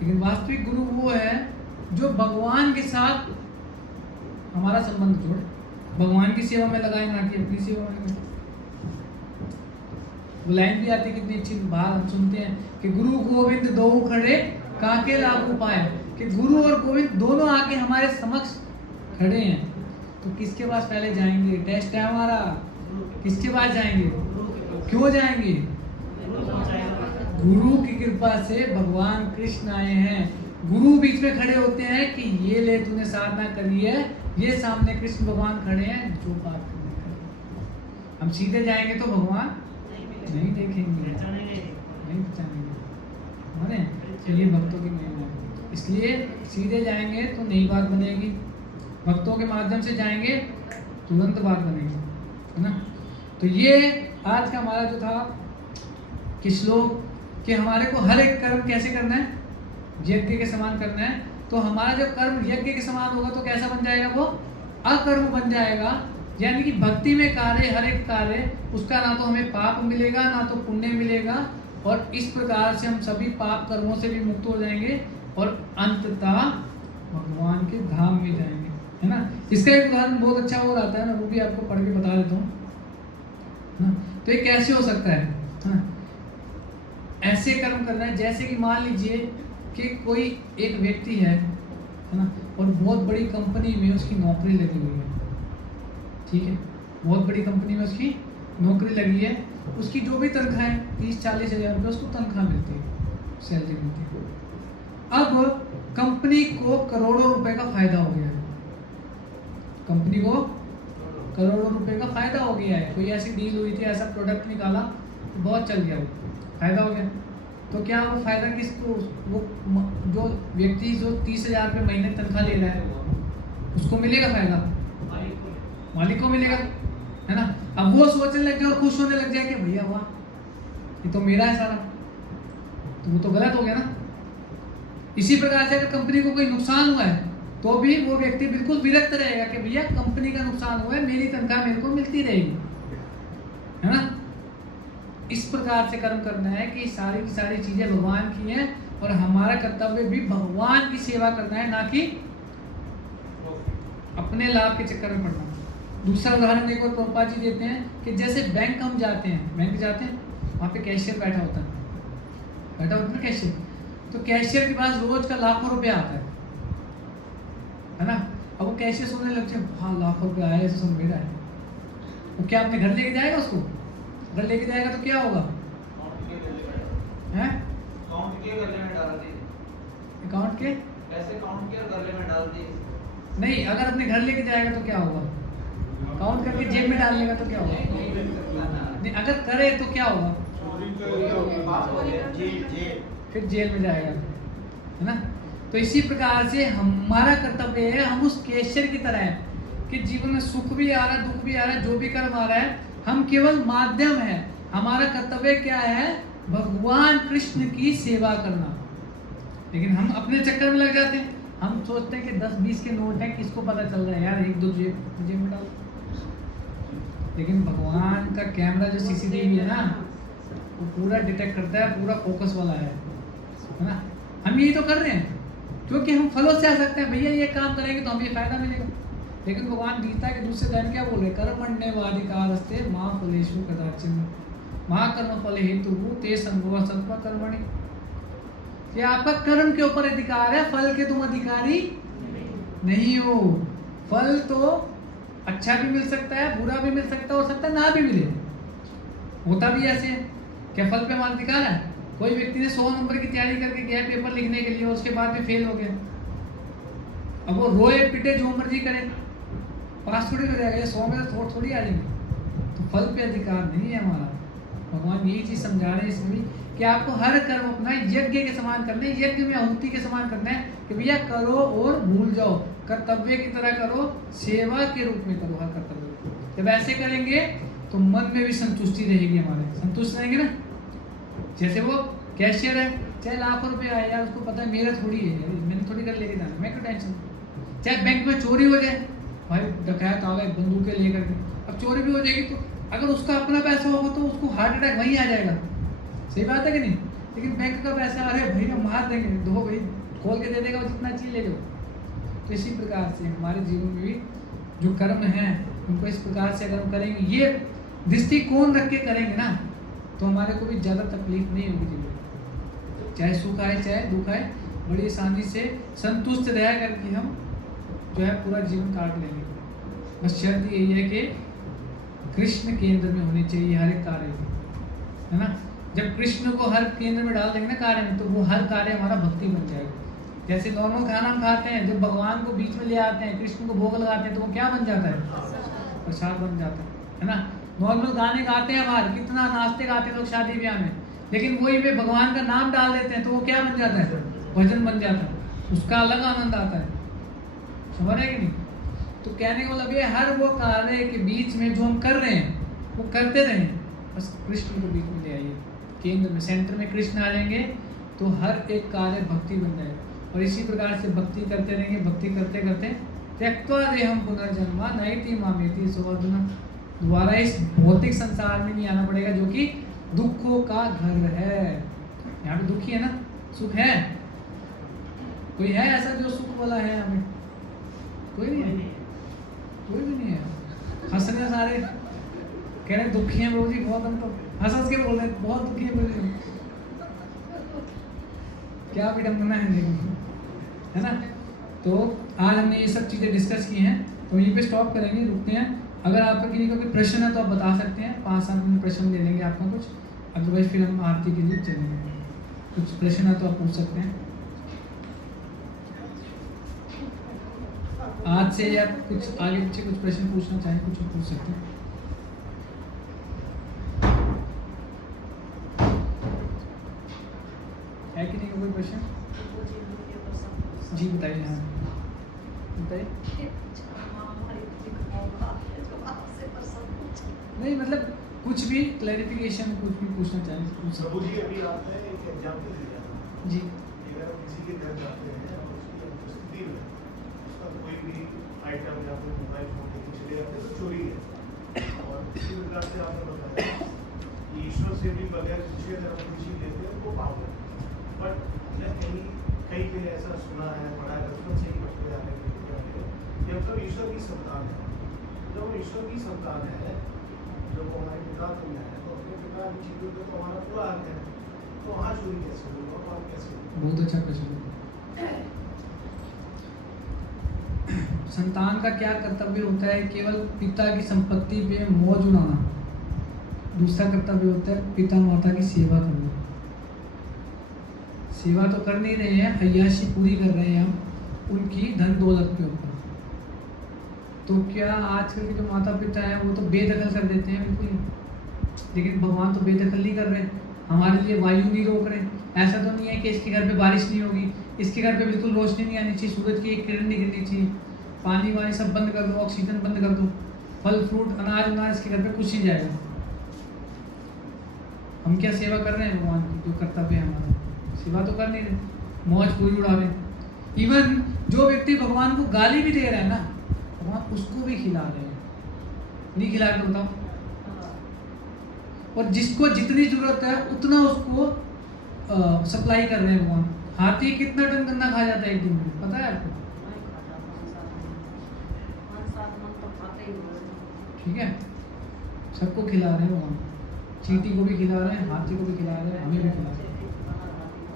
लेकिन वास्तविक गुरु वो है जो भगवान के साथ हमारा संबंध जोड़े, भगवान की सेवा में लगाए, ना कि अपनी सेवा में लगाए। वो लाइन भी आती है कितनी अच्छी बात हम सुनते हैं कि गुरु गोविंद दो खड़े काके लागू पाए, कि गुरु और गोविंद दोनों आके हमारे समक्ष खड़े हैं। तो किसके पास पहले जाएंगे? टेस्ट है हमारा, किसके पास जाएंगे, क्यों जाएंगे? गुरु की कृपा से भगवान कृष्ण आए हैं। गुरु बीच में खड़े होते हैं कि ये ले तूने साधना करी है, ये सामने कृष्ण भगवान खड़े हैं, जो बात करने का। हम सीधे जाएंगे तो भगवान नहीं देखेंगे, नहीं पहचानेंगे, माने तो ये भक्तों की महिमा है। इसलिए सीधे जाएंगे तो नई बात बनेगी, भक्तों के माध्यम से जाएंगे तुरंत बात बनेगी, है ना। तो ये आज का हमारा जो था कि श्लोक कि हमारे को हर एक कर्म कैसे करना है, यज्ञ के समान करना है। तो हमारा जो कर्म यज्ञ के समान होगा तो कैसा बन जाएगा, वो अकर्म बन जाएगा। यानी कि भक्ति में कार्य, हर एक कार्य उसका ना तो हमें पाप मिलेगा ना तो पुण्य मिलेगा, और इस प्रकार से हम सभी पाप कर्मों से भी मुक्त हो जाएंगे और अंततः भगवान के धाम में जाएंगे, है ना। इसका एक उदाहरण बहुत अच्छा और आता है ना, वो भी आपको पढ़ के बता देता हूँ। तो ये कैसे हो सकता है ना? ऐसे कर्म करना है जैसे कि मान लीजिए कि कोई एक व्यक्ति है ना, और बहुत बड़ी कंपनी में उसकी नौकरी लगी हुई है, ठीक है, बहुत बड़ी कंपनी में उसकी नौकरी लगी है, उसकी जो भी तनख्वाह है 30-40 हज़ार रुपये उसको तनख्वाह मिलती है, सैलरी मिलती है। अब कंपनी को करोड़ों रुपए का फायदा हो गया है, कंपनी को करोड़ों रुपए का फायदा हो गया है। कोई ऐसी डील हुई थी, ऐसा प्रोडक्ट निकाला तो बहुत चल गया, वो फायदा हो गया। तो क्या वो फायदा किसको, वो जो व्यक्ति जो 30,000 रुपये महीने तनख्वाह ले रहा है उसको मिलेगा फायदा, मालिक को मिलेगा, है ना। अब वो सोचने लग जाए और खुश होने लग जाए कि भैया वाह ये तो मेरा है सारा, तो वो तो गलत हो गया ना। इसी प्रकार से अगर कंपनी को कोई नुकसान हुआ है तो भी वो व्यक्ति बिल्कुल विरक्त रहेगा कि भैया कंपनी का नुकसान हुआ है, मेरी तनख्वाह मेरे को मिलती रहेगी, है ना। इस प्रकार से कर्म करना है कि सारी की सारी चीजें भगवान की हैं और हमारा कर्तव्य भी भगवान की सेवा करना है, ना कि अपने लाभ के चक्कर में पड़ना। दूसरा उदाहरण एक और प्रभुपाद जी देते हैं कि जैसे बैंक हम जाते हैं, बैंक जाते हैं, वहाँ पे कैशियर बैठा होता है ना कैशियर, तो कैशियर के पास रोज का लाखों रुपया आता है ना। अब वो कैशियर सोचने लग जाए हाँ लाखों रुपया आया, सब मेरा है, वो क्या अपने घर लेके जाएगा उसको? अगर लेके जाएगा तो क्या होगा, हैं? अकाउंट के पैसे काउंट के और गले में डाल दिए। नहीं, अगर अपने घर लेके जाएगा तो क्या होगा, काउंट करके जेब में डाल लेगा तो क्या होगा, नहीं अगर करे तो क्या होगा, फिर जेल में जाएगा, है ना। तो इसी प्रकार से हमारा कर्तव्य है, हम उस कैशियर की तरह हैं कि जीवन में सुख भी आ रहा है, दुख भी आ रहा है, जो भी कर्म आ रहा है हम केवल माध्यम है। हमारा कर्तव्य क्या है, भगवान कृष्ण की सेवा करना। लेकिन हम अपने चक्कर में लग जाते हैं, हम सोचते हैं कि 10-20 के नोट हैं, किसको पता चल रहा है यार, एक दो जेब में डाल। लेकिन भगवान का कैमरा जो सीसीटीवी है ना, वो पूरा डिटेक्ट करता है, पूरा फोकस वाला है ना। हम यही तो कर रहे हैं क्योंकि हम फलों से आ सकते हैं, भैया ये काम करेंगे तो हमें ये फायदा मिलेगा। लेकिन भगवान गीता के दूसरे दिन क्या बोल रहे, कर्मण्येवाधिकारस्ते मा फलेषु कदाचन मा कर्म फले हेतु ते संभव सत्व कर्मणि। ये आपका कर्म के ऊपर अधिकार है, फल के तुम अधिकारी नहीं हो। फल तो अच्छा भी मिल सकता है, बुरा भी मिल सकता है, हो सकता है ना भी मिले, होता भी ऐसे है। क्या फल पे हमारा अधिकार है? कोई व्यक्ति ने 100 नंबर की तैयारी करके गया पेपर लिखने के लिए, उसके बाद भी फेल हो गया, अब वो रोए पिटे जो मर्जी करे, पास थोड़ी हो जाएगा, ये 100 में तो थोड़ी आ जाएंगे। तो फल पे अधिकार नहीं है हमारा। भगवान यही चीज़ समझा रहे हैं इसमें भी कि आपको हर कर्म अपना यज्ञ के समान करना है, यज्ञ में आहुति के समान करना है कि भैया करो और भूल जाओ, कर्तव्य की तरह करो, सेवा के रूप में करो हर कर्तव्य। जब ऐसे करेंगे तो मन में भी संतुष्टि रहेगी, हमारे संतुष्ट रहेंगे ना। जैसे वो कैशियर है, चाहे लाखों रुपए आए यार, उसको पता है मेरा थोड़ी है, मैंने थोड़ी कर लेके जाना, मैं क्यों टेंशन। चाहे बैंक में चोरी हो जाए, भाई डकैत आ गए बंदूकें लेकर के, अब चोरी भी हो जाएगी तो अगर उसका अपना पैसा होगा तो उसको हार्ट अटैक वहीं आ जाएगा, सही बात है कि नहीं। लेकिन बैंक का पैसा आ रहा है, भैया मार देंगे, दो भाई खोल के दे देगा, वो जितना चीज ले लो। तो इसी प्रकार से हमारे जीवन में भी जो कर्म हैं उनको इस प्रकार से अगर हम करेंगे, ये दृष्टिकोण रख के करेंगे ना, तो हमारे को भी ज़्यादा तकलीफ नहीं होगी जीवन में। चाहे सुख आए चाहे दुख आए, बड़ी आसानी से संतुष्ट रह करके हम जो है पूरा जीवन काट लेंगे। बस शर्त यही है कि कृष्ण केंद्र में होनी चाहिए हर एक कार्य में, है ना। जब कृष्ण को हर केंद्र में डाल देंगे ना कार्य में, तो वो हर कार्य हमारा भक्ति बन जाएगा। जैसे नॉर्मल खाना हम खाते हैं, जब भगवान को बीच में ले आते हैं, कृष्ण को भोग लगाते हैं, तो वो क्या बन जाता है, प्रसाद बन जाता है ना। नॉर्मल गाने गाते हैं बाहर, कितना नाचते गाते हैं लोग शादी ब्याह में, लेकिन वही में भगवान का नाम डाल देते हैं तो वो क्या बन जाता है, भजन बन जाता है, उसका अलग आनंद आता है, समझ रहे कि नहीं। तो कहने का मतलब ये हर वो कार्य के बीच में जो हम कर रहे हैं वो करते रहें, बस कृष्ण को बीच में ले आइए, केंद्र में सेंटर में कृष्ण आ जाएंगे तो हर एक कार्य भक्ति बन जाएगा। और इसी प्रकार से भक्ति करते रहेंगे, भक्ति करते करते त्यक्त्वा देहं पुनर्जन्म नयति मामेति सो अर्जुन, दोबारा इस भौतिक संसार में नहीं आना पड़ेगा जो कि दुखों का घर है। यहाँ पे दुखी है ना, सुख है, कोई है ऐसा जो सुख वाला है हमें? कोई नहीं है, कोई भी नहीं है। हंस रहे सारे, कह रहे दुखी हैं प्रभु जी बहुत, हम तो हंस के बोल रहे बहुत दुखी है प्रभु जी, क्या विडम्बना है देखो, है ना। तो आज हमने ये सब चीज़ें डिस्कस की हैं, तो यहीं पे स्टॉप करेंगे, रुकते हैं। अगर आपका किसी का कोई प्रश्न है तो आप बता सकते हैं, 5-7 मिनट प्रश्न ले लेंगे आपका कुछ, अदरवाइज फिर हम आरती के लिए चलेंगे। कुछ प्रश्न है तो आप पूछ सकते हैं आज से, या कुछ आगे पीछे कुछ प्रश्न पूछना चाहें कुछ पूछ सकते हैं। है कि नहीं कोई प्रश्न? जी बताइए। हाँ बताइए। नहीं मतलब कुछ भी क्लैरिफिकेशन, कुछ भी पूछना चाहें पूछ प्रभु जी अभी आपने एक एग्जाम्पल दिया जी। अगर किसी के घर जाते हैं और उसकी उपस्थिति में उसका कोई भी आइटम या कोई मोबाइल फोन लेके चले जाते हैं तो चोरी है, और इसी प्रकार से आपने बताया कि ईश्वर से भी बगैर पूछे अगर हम कोई चीज़ लेते हैं तो पाप है। बट मैं कहीं पे ऐसा सुना है, पढ़ा है, बचपन से ही बचते जाने के ये मतलब ईश्वर की संतान है। जब ईश्वर की संतान है, जब वो हमारे पिता तुम है, तो अपने पिता की चीज़ों पे तो हमारा पूरा हक है, तो वहाँ चोरी कैसे होगी और पाप कैसे होगी? बहुत अच्छा प्रश्न। संतान का क्या कर्तव्य होता है? केवल पिता की संपत्ति पे मौज उड़ाना। दूसरा कर्तव्य होता है पिता माता की सेवा करना। सेवा तो कर नहीं रहे हैं, अय्याशी पूरी कर रहे हैं हम उनकी धन दौलत के ऊपर। तो क्या आजकल के जो माता पिता हैं वो तो बेदखल कर देते हैं बिल्कुल, लेकिन भगवान तो बेदखल नहीं कर रहे, हमारे लिए वायु नहीं रोक रहे। ऐसा तो नहीं है कि इसके घर पे बारिश नहीं होगी, इसके घर पे बिल्कुल रोशनी नहीं आनी चाहिए, सूरज की एक किरण नहीं गिरनी चाहिए, पानी वानी सब बंद कर दो, ऑक्सीजन बंद कर दो, फल फ्रूट अनाज उनाज इसके घर पे कुछ नहीं जाएगा। हम क्या सेवा कर रहे हैं? भगवान की जो कर्तव्य है हमारा, सेवा तो कर नहीं रहे, मौज पूरी उड़ा रहे। इवन जो व्यक्ति भगवान को गाली भी दे रहा है ना, भगवान उसको भी खिला रहे हैं, नहीं खिला रहे बताओ। और जिसको जितनी जरूरत है उतना उसको सप्लाई कर रहे हैं भगवान। हाथी कितना टन गन्ना खा जाता है एक दिन में, पता है आपको? ठीक है, सबको खिला रहे हैं भगवान, चींटी को भी खिला रहे हैं, हाथी को भी खिला रहे हैं, हमें भी खिला रहे हैं,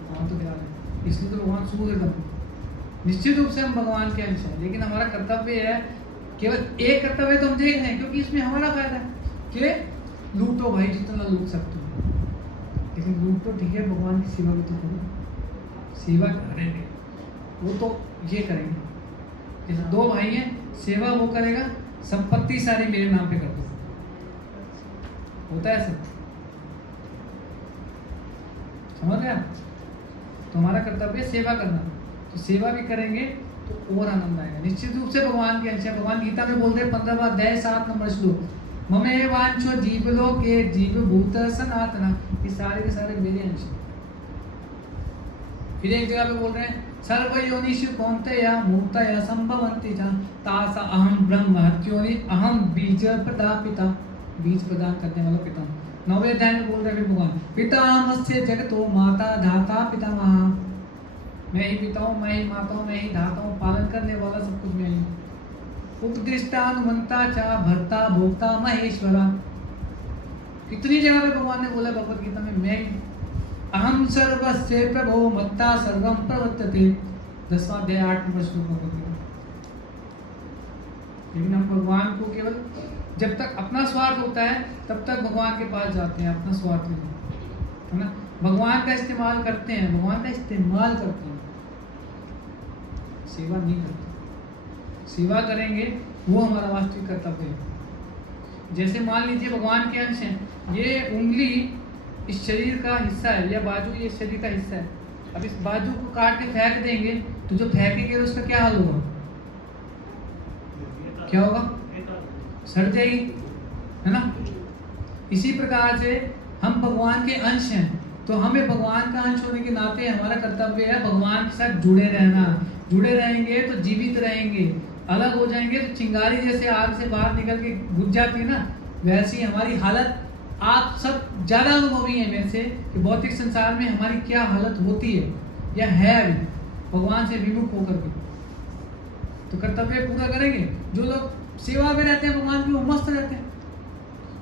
भगवान तो खिला रहे हैं। इसलिए तो भगवान सूर्य करते हैं। निश्चित रूप से हम भगवान के अंश हैं, लेकिन हमारा कर्तव्य है, केवल एक कर्तव्य तो हम देख रहे हैं क्योंकि इसमें हमारा फायदा है कि लूटो भाई जितना लूट सकते हो, लेकिन रूप तो ठीक है, भगवान की सेवा भी तो करो। सेवा करेंगे वो तो ये करेंगे, जैसे दो भाई हैं, सेवा वो करेगा, संपत्ति सारी मेरे नाम पे कर दो, होता है सब, समझ गए आप? तो हमारा कर्तव्य है सेवा करना, तो सेवा भी करेंगे तो और आनंद आएगा। निश्चित रूप से भगवान के अंश है। भगवान गीता में बोलते हैं 15वां अध्याय 7 नंबर श्लोक, ममे वांछो जीवलोके जीवभूत सनातना, ये सारे के सारे मेरे अंश हैं। फिर एक जगह पे बोल रहे हैं सर्वयोनिषु कौन्तेय मूर्तय संभवन्ति च तासा अहम ब्रह्म हत्योनि अहम बीज प्रदापिता, बीज प्रदान करने वाला पिता। 9वें अध्याय में बोल रहे हैं भगवान पितामहस्य जगतो माता धाता पितामह, मैं ही पिता हूँ, मैं ही माता हूँ, मैं ही धाता हूँ, पालन करने वाला सब कुछ मैं ही हूँ। उपदृष्टानुमंता चा भर्ता भोक्ता महेश्वरा, कितनी जगह पे भगवान ने बोला भगवत गीता में मैं अहम सर्वस्य प्रभो मत्ता सर्वम प्रवर्तते, 10वां अध्याय 8 नंबर श्लोक में भगवत गीता। लेकिन हम भगवान को केवल जब तक अपना स्वार्थ होता है तब तक भगवान के पास जाते हैं, अपना स्वार्थ है ना, भगवान का इस्तेमाल करते हैं, भगवान का इस्तेमाल करते हैं, सेवा नहीं करते। सेवा करेंगे वो हमारा वास्तविक कर्तव्य है। जैसे मान लीजिए भगवान के अंश हैं, ये उंगली इस शरीर का हिस्सा है, या बाजू ये शरीर का हिस्सा है, अब इस बाजू को काट के फेंक देंगे तो जो फेंकेंगे उसका क्या हाल होगा, क्या होगा, सड़ जाएगी, है ना। इसी प्रकार से हम भगवान के अंश हैं, तो हमें भगवान का अंश होने के नाते हमारा कर्तव्य है भगवान के साथ जुड़े रहना। जुड़े रहेंगे तो जीवित रहेंगे, अलग हो जाएंगे तो चिंगारी जैसे आग से बाहर निकल के बुझ जाती है ना, वैसी हमारी हालत। आप सब ज़्यादा अनुभवी हैं मेरे से कि भौतिक संसार में हमारी क्या हालत होती है या है अभी भगवान से विमुख होकर के। तो कर्तव्य पूरा करेंगे। जो लोग सेवा में रहते हैं भगवान की, वो मस्त रहते हैं,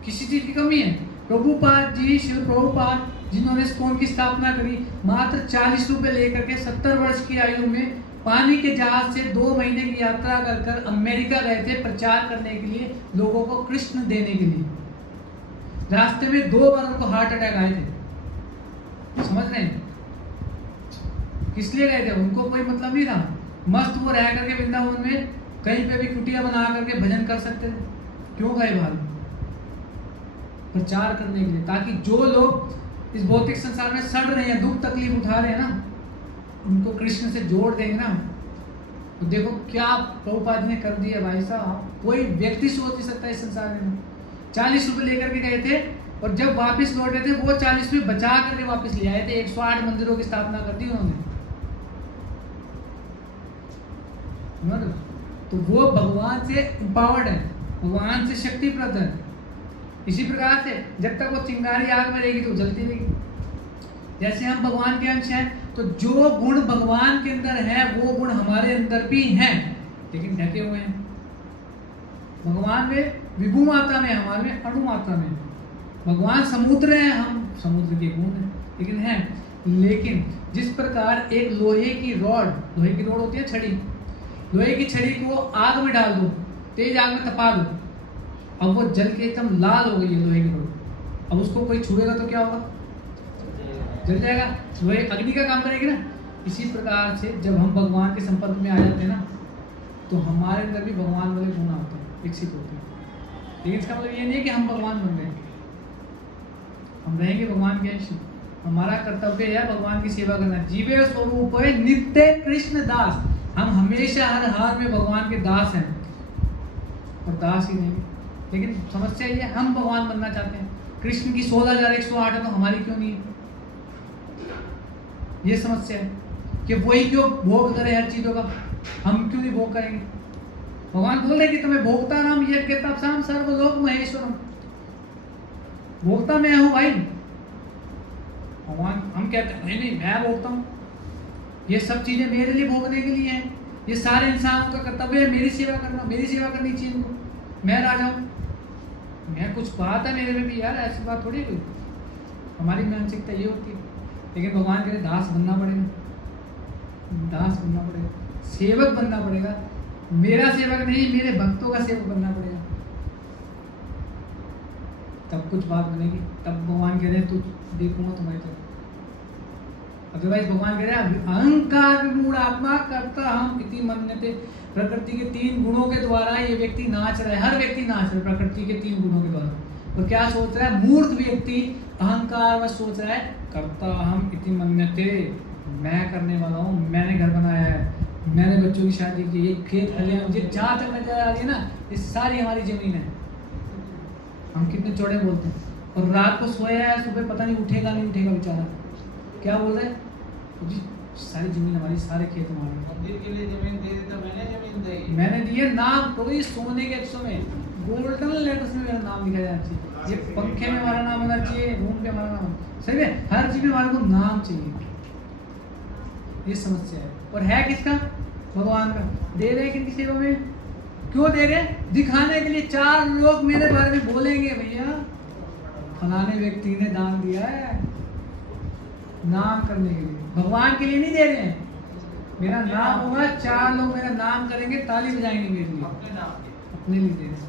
किसी चीज़ की कमी है। प्रभुपाद जी, शिव प्रभुपाद जिन्होंने स्कोन की स्थापना करी, मात्र 40 रुपये लेकर के 70 वर्ष की आयु में पानी के जहाज से 2 महीने की यात्रा कर कर अमेरिका गए थे प्रचार करने के लिए, लोगों को कृष्ण देने के लिए। रास्ते में 2 बार उनको हार्ट अटैक आए थे, समझ रहे हैं? किस लिए गए थे? उनको कोई मतलब नहीं था, मस्त वो रह करके वृंदावन में कहीं पे भी कुटिया बना करके भजन कर सकते थे। क्यों गए बाहर? प्रचार करने के लिए, ताकि जो लोग इस भौतिक संसार में सड़ रहे हैं, दुख तकलीफ उठा रहे हैं ना, उनको कृष्ण से जोड़ देंगे ना। तो देखो क्या प्रभुपाद ने कर दिया भाई साहब, कोई व्यक्ति सोच नहीं सकता इस संसार में। 40 रुपये लेकर के गए थे और जब वापस लौटे थे वो 40 रुपये बचा करके वापस ले आए थे। 108 मंदिरों की स्थापना कर दी उन्होंने। तो वो भगवान से एम्पावर्ड है, भगवान से शक्तिप्रद है। इसी प्रकार से जब तक वो चिंगारी आग में रहेगी तो जलती रहेगी। जैसे हम भगवान के अंश हैं, तो जो गुण भगवान के अंदर है वो गुण हमारे अंदर भी हैं, लेकिन ढके हुए हैं। भगवान में विभु मात्रा में, हमारे में अणु मात्रा में। भगवान समुद्र है, हम समुद्र के गुण हैं, लेकिन हैं। लेकिन जिस प्रकार एक लोहे की रॉड होती है, छड़ी, लोहे की छड़ी को आग में डाल दो, तेज आग में तपा दो, अब वो जल के एकदम लाल हो गई है लोहे की रॉड। अब उसको कोई छुएगा तो क्या होगा? जल जाएगा। लोहे अग्नि का काम करेगी ना। इसी प्रकार से जब हम भगवान के संपर्क में आ जाते हैं ना, तो हमारे अंदर भी भगवान वाले गुण आते हैं, विकसित होते हैं। लेकिन इसका मतलब ये नहीं है कि हम भगवान बन गए, हम रहेंगे भगवान के अंश। हमारा कर्तव्य है भगवान की सेवा करना। जीवे स्वरूप है नित्य कृष्ण दास, हम हमेशा हर हाल में भगवान के दास हैं, और दास ही नहीं। लेकिन समस्या ये है, हम भगवान बनना चाहते हैं। कृष्ण की 16,108 है तो हमारी क्यों नहीं है? ये समस्या है कि वही क्यों भोग करे हर चीजों का, हम क्यों नहीं भोग करेंगे? भगवान बोल रहे कि तुम्हें भोगता राम यज्ञ तपसाम सर्वलोक महेश्वरम, भोगता मैं हूं भाई। भगवान हम कहते हैं नहीं मैं भोगता हूं, ये सब चीजें मेरे लिए भोगने के लिए हैं। ये सारे इंसानों का कर्तव्य है मेरी सेवा करना, मेरी सेवा करनी चाहिए इनको। मैं राजा हूँ, मैं कुछ बात है मेरे में भी यार, ऐसी बात थोड़ी कोई। हमारी मानसिकता ये होती है। लेकिन भगवान के लिए दास बनना पड़ेगा, दास बनना पड़ेगा, सेवक बनना पड़ेगा। मेरा सेवक नहीं, मेरे भक्तों का सेवक बनना पड़ेगा। तब कुछ बात बनेगी। तब भगवान कह रहे हैं तू देखूंगा तुम्हारी तरफ। अदरवाइज भगवान कह रहे हैं अहंकार विमूढ़ आत्मा करता हम इति मन्यते। प्रकृति के 3 गुणों के द्वारा ये व्यक्ति नाच रहा है, हर व्यक्ति नाच रहा है प्रकृति के 3 गुणों के द्वारा। और क्या सोच रहा है? मूर्ख व्यक्ति अहंकार में सोच रहा है करता हम इति मन्यते, मैं करने वाला हूँ, मैंने घर बनाया है, मैंने बच्चों की शादी की, ये खेत खलियान मुझे जहाँ तक नजर आ रही है ना, ये सारी हमारी जमीन है। हम कितने चौड़े बोलते हैं। और रात को सोया है, सुबह पता नहीं उठेगा नहीं उठेगा बेचारा। क्या बोल रहा है? जी सारी जमीन हमारी, सारे खेत हमारे। मंदिर के लिए जमीन दे दी तो मैंने जमीन दी। मैंने दिए नाम कोई सोने के अक्षरों में गोल्डन लेटर्स में मेरा नाम लिखा जाना चाहिए। ये पंखे में हमारा नाम होना चाहिए, रूम पे हमारा नाम, सही है, हर चीज में हमारे को नाम चाहिए। ये समस्या है। और है किसका? भगवान का। दे रहे हैं किनकी सेवा में? क्यों दे रहे हैं? दिखाने के लिए 4 लोग मेरे बारे में बोलेंगे भैया फलाने व्यक्ति ने दान दिया है, नाम करने के लिए, भगवान के लिए नहीं दे रहे हैं। मेरा नाम होगा, 4 लोग मेरा नाम करेंगे, ताली बजाएंगे मेरे लिए, अपने नाम के। अपने लिए दे रहे हैं।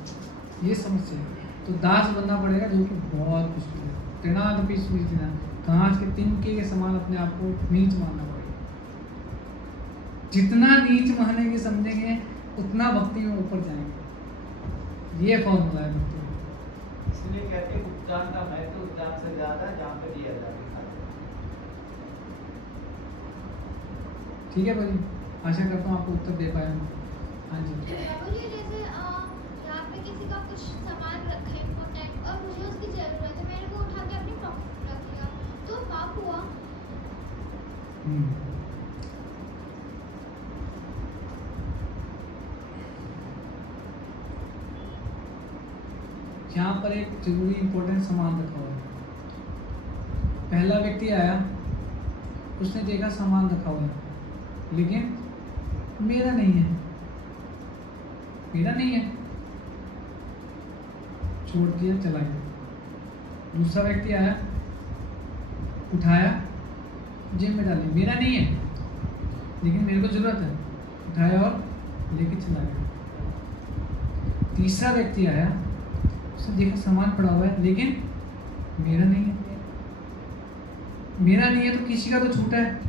ये समस्या है। तो दास बनना पड़ेगा, जो कि बहुत मुश्किल है। तैनात पीस देना, कांच के तिनके के समान अपने आप को नीच मानना पड़ेगा। जितना नीच मानेंगे समझेंगे उतना भक्ति में ऊपर जाएंगे। ये फॉर्मूला है भक्ति में। इसलिए कहते हैं उपदान का महत्व उपदान से ज्यादा जहाँ पे दिया जाता है। ठीक है भाई, आशा करता हूँ आपको उत्तर दे पाया हूँ। हाँ जी बाबू जी, जैसे यहाँ पे किसी का कुछ सामान रखा है इम्पोर्टेंट और मुझे उसकी जरूरत है, मैंने वो उठा के अपनी पॉकेट में रख लिया, तो पाप हुआ? यहाँ पर एक जरूरी इंपॉर्टेंट सामान रखा हुआ है। पहला व्यक्ति आया, उसने देखा सामान रखा हुआ है, लेकिन मेरा नहीं है, मेरा नहीं है, छोड़ दिया, चला गया। दूसरा व्यक्ति आया, उठाया, जेब में डाली, मेरा नहीं है लेकिन मेरे को जरूरत है, उठाया और लेके चला गया। तीसरा व्यक्ति आया, उसने देखा सामान पड़ा हुआ है लेकिन मेरा नहीं है। मेरा नहीं है तो किसी का तो छूटा है,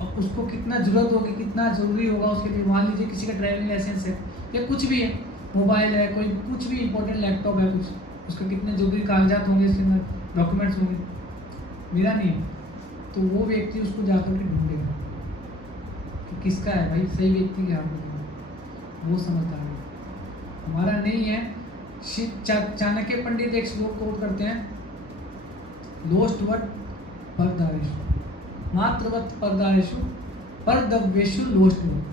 और उसको कितना जरूरत होगी, कितना जरूरी होगा उसके लिए। मान लीजिए किसी का ड्राइविंग लाइसेंस है या कुछ भी है, मोबाइल है, कोई कुछ भी इंपॉर्टेंट लैपटॉप है, कुछ उसका कितने जरूरी कागजात होंगे, इसके अंदर डॉक्यूमेंट्स होंगे, मेरा नहीं है। तो वो व्यक्ति उसको जाकर के ढूंढेगा कि किसका है भाई, सही व्यक्ति के हाथ में, वो समझदार है। हमारा नहीं है। चाणक्य पंडित एक श्लोक कोट करते हैं, लोष्टवत् परदारेषु मात्रवत् परदारेषु परद्रव्येषु लोष्टवत्,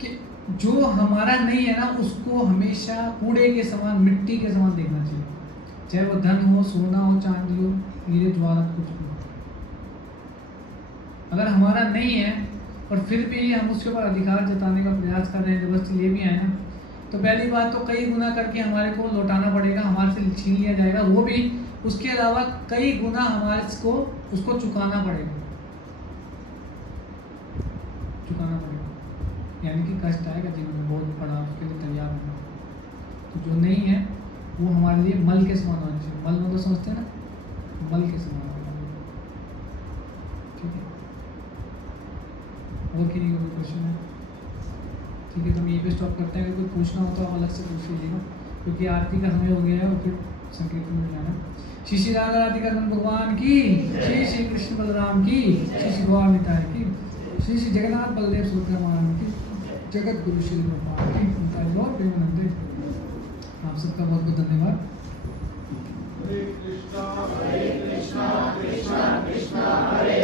कि जो हमारा नहीं है ना, उसको हमेशा कूड़े के समान, मिट्टी के समान देखना चाहिए। चाहे वो धन हो, सोना हो, चांदी हो, हीरे ज्वारत, कुछ भी। अगर हमारा नहीं है और फिर भी हम उसके ऊपर अधिकार जताने का प्रयास कर रहे हैं, जबरदस्ती ले भी आए ना, तो पहली बात तो कई गुना करके हमारे को लौटाना पड़ेगा, हमारे से छीन लिया जाएगा। वो भी उसके अलावा कई गुना हमारे को उसको चुकाना पड़ेगा, यानी कि कष्ट आएगा जीवन में बहुत बड़ा, उसके लिए तैयार होना। तो जो नहीं है वो हमारे लिए मल के समान होना चाहिए। मल मतलब समझते हैं ना, मल के समान होना। ठीक है, और किसी का कोई क्वेश्चन है? ठीक है, तो हम यहीं पे स्टॉप करते हैं। अगर कोई पूछना हो तो आप अलग से पूछ लीजिएगा, क्योंकि आरती का समय हो गया है और फिर संकीर्तन में जाना। श्री श्री राधा राधिका कृष्ण भगवान की, श्री श्री कृष्ण बलराम की, श्री श्री गौर निताय की, श्री श्री जगन्नाथ बलदेव सुभद्रा महाराज की, जगत गुरु श्री भगवान की, गौर प्रेमानंदे। आप सबका बहुत बहुत धन्यवाद। हरे कृष्णा कृष्णा कृष्णा हरे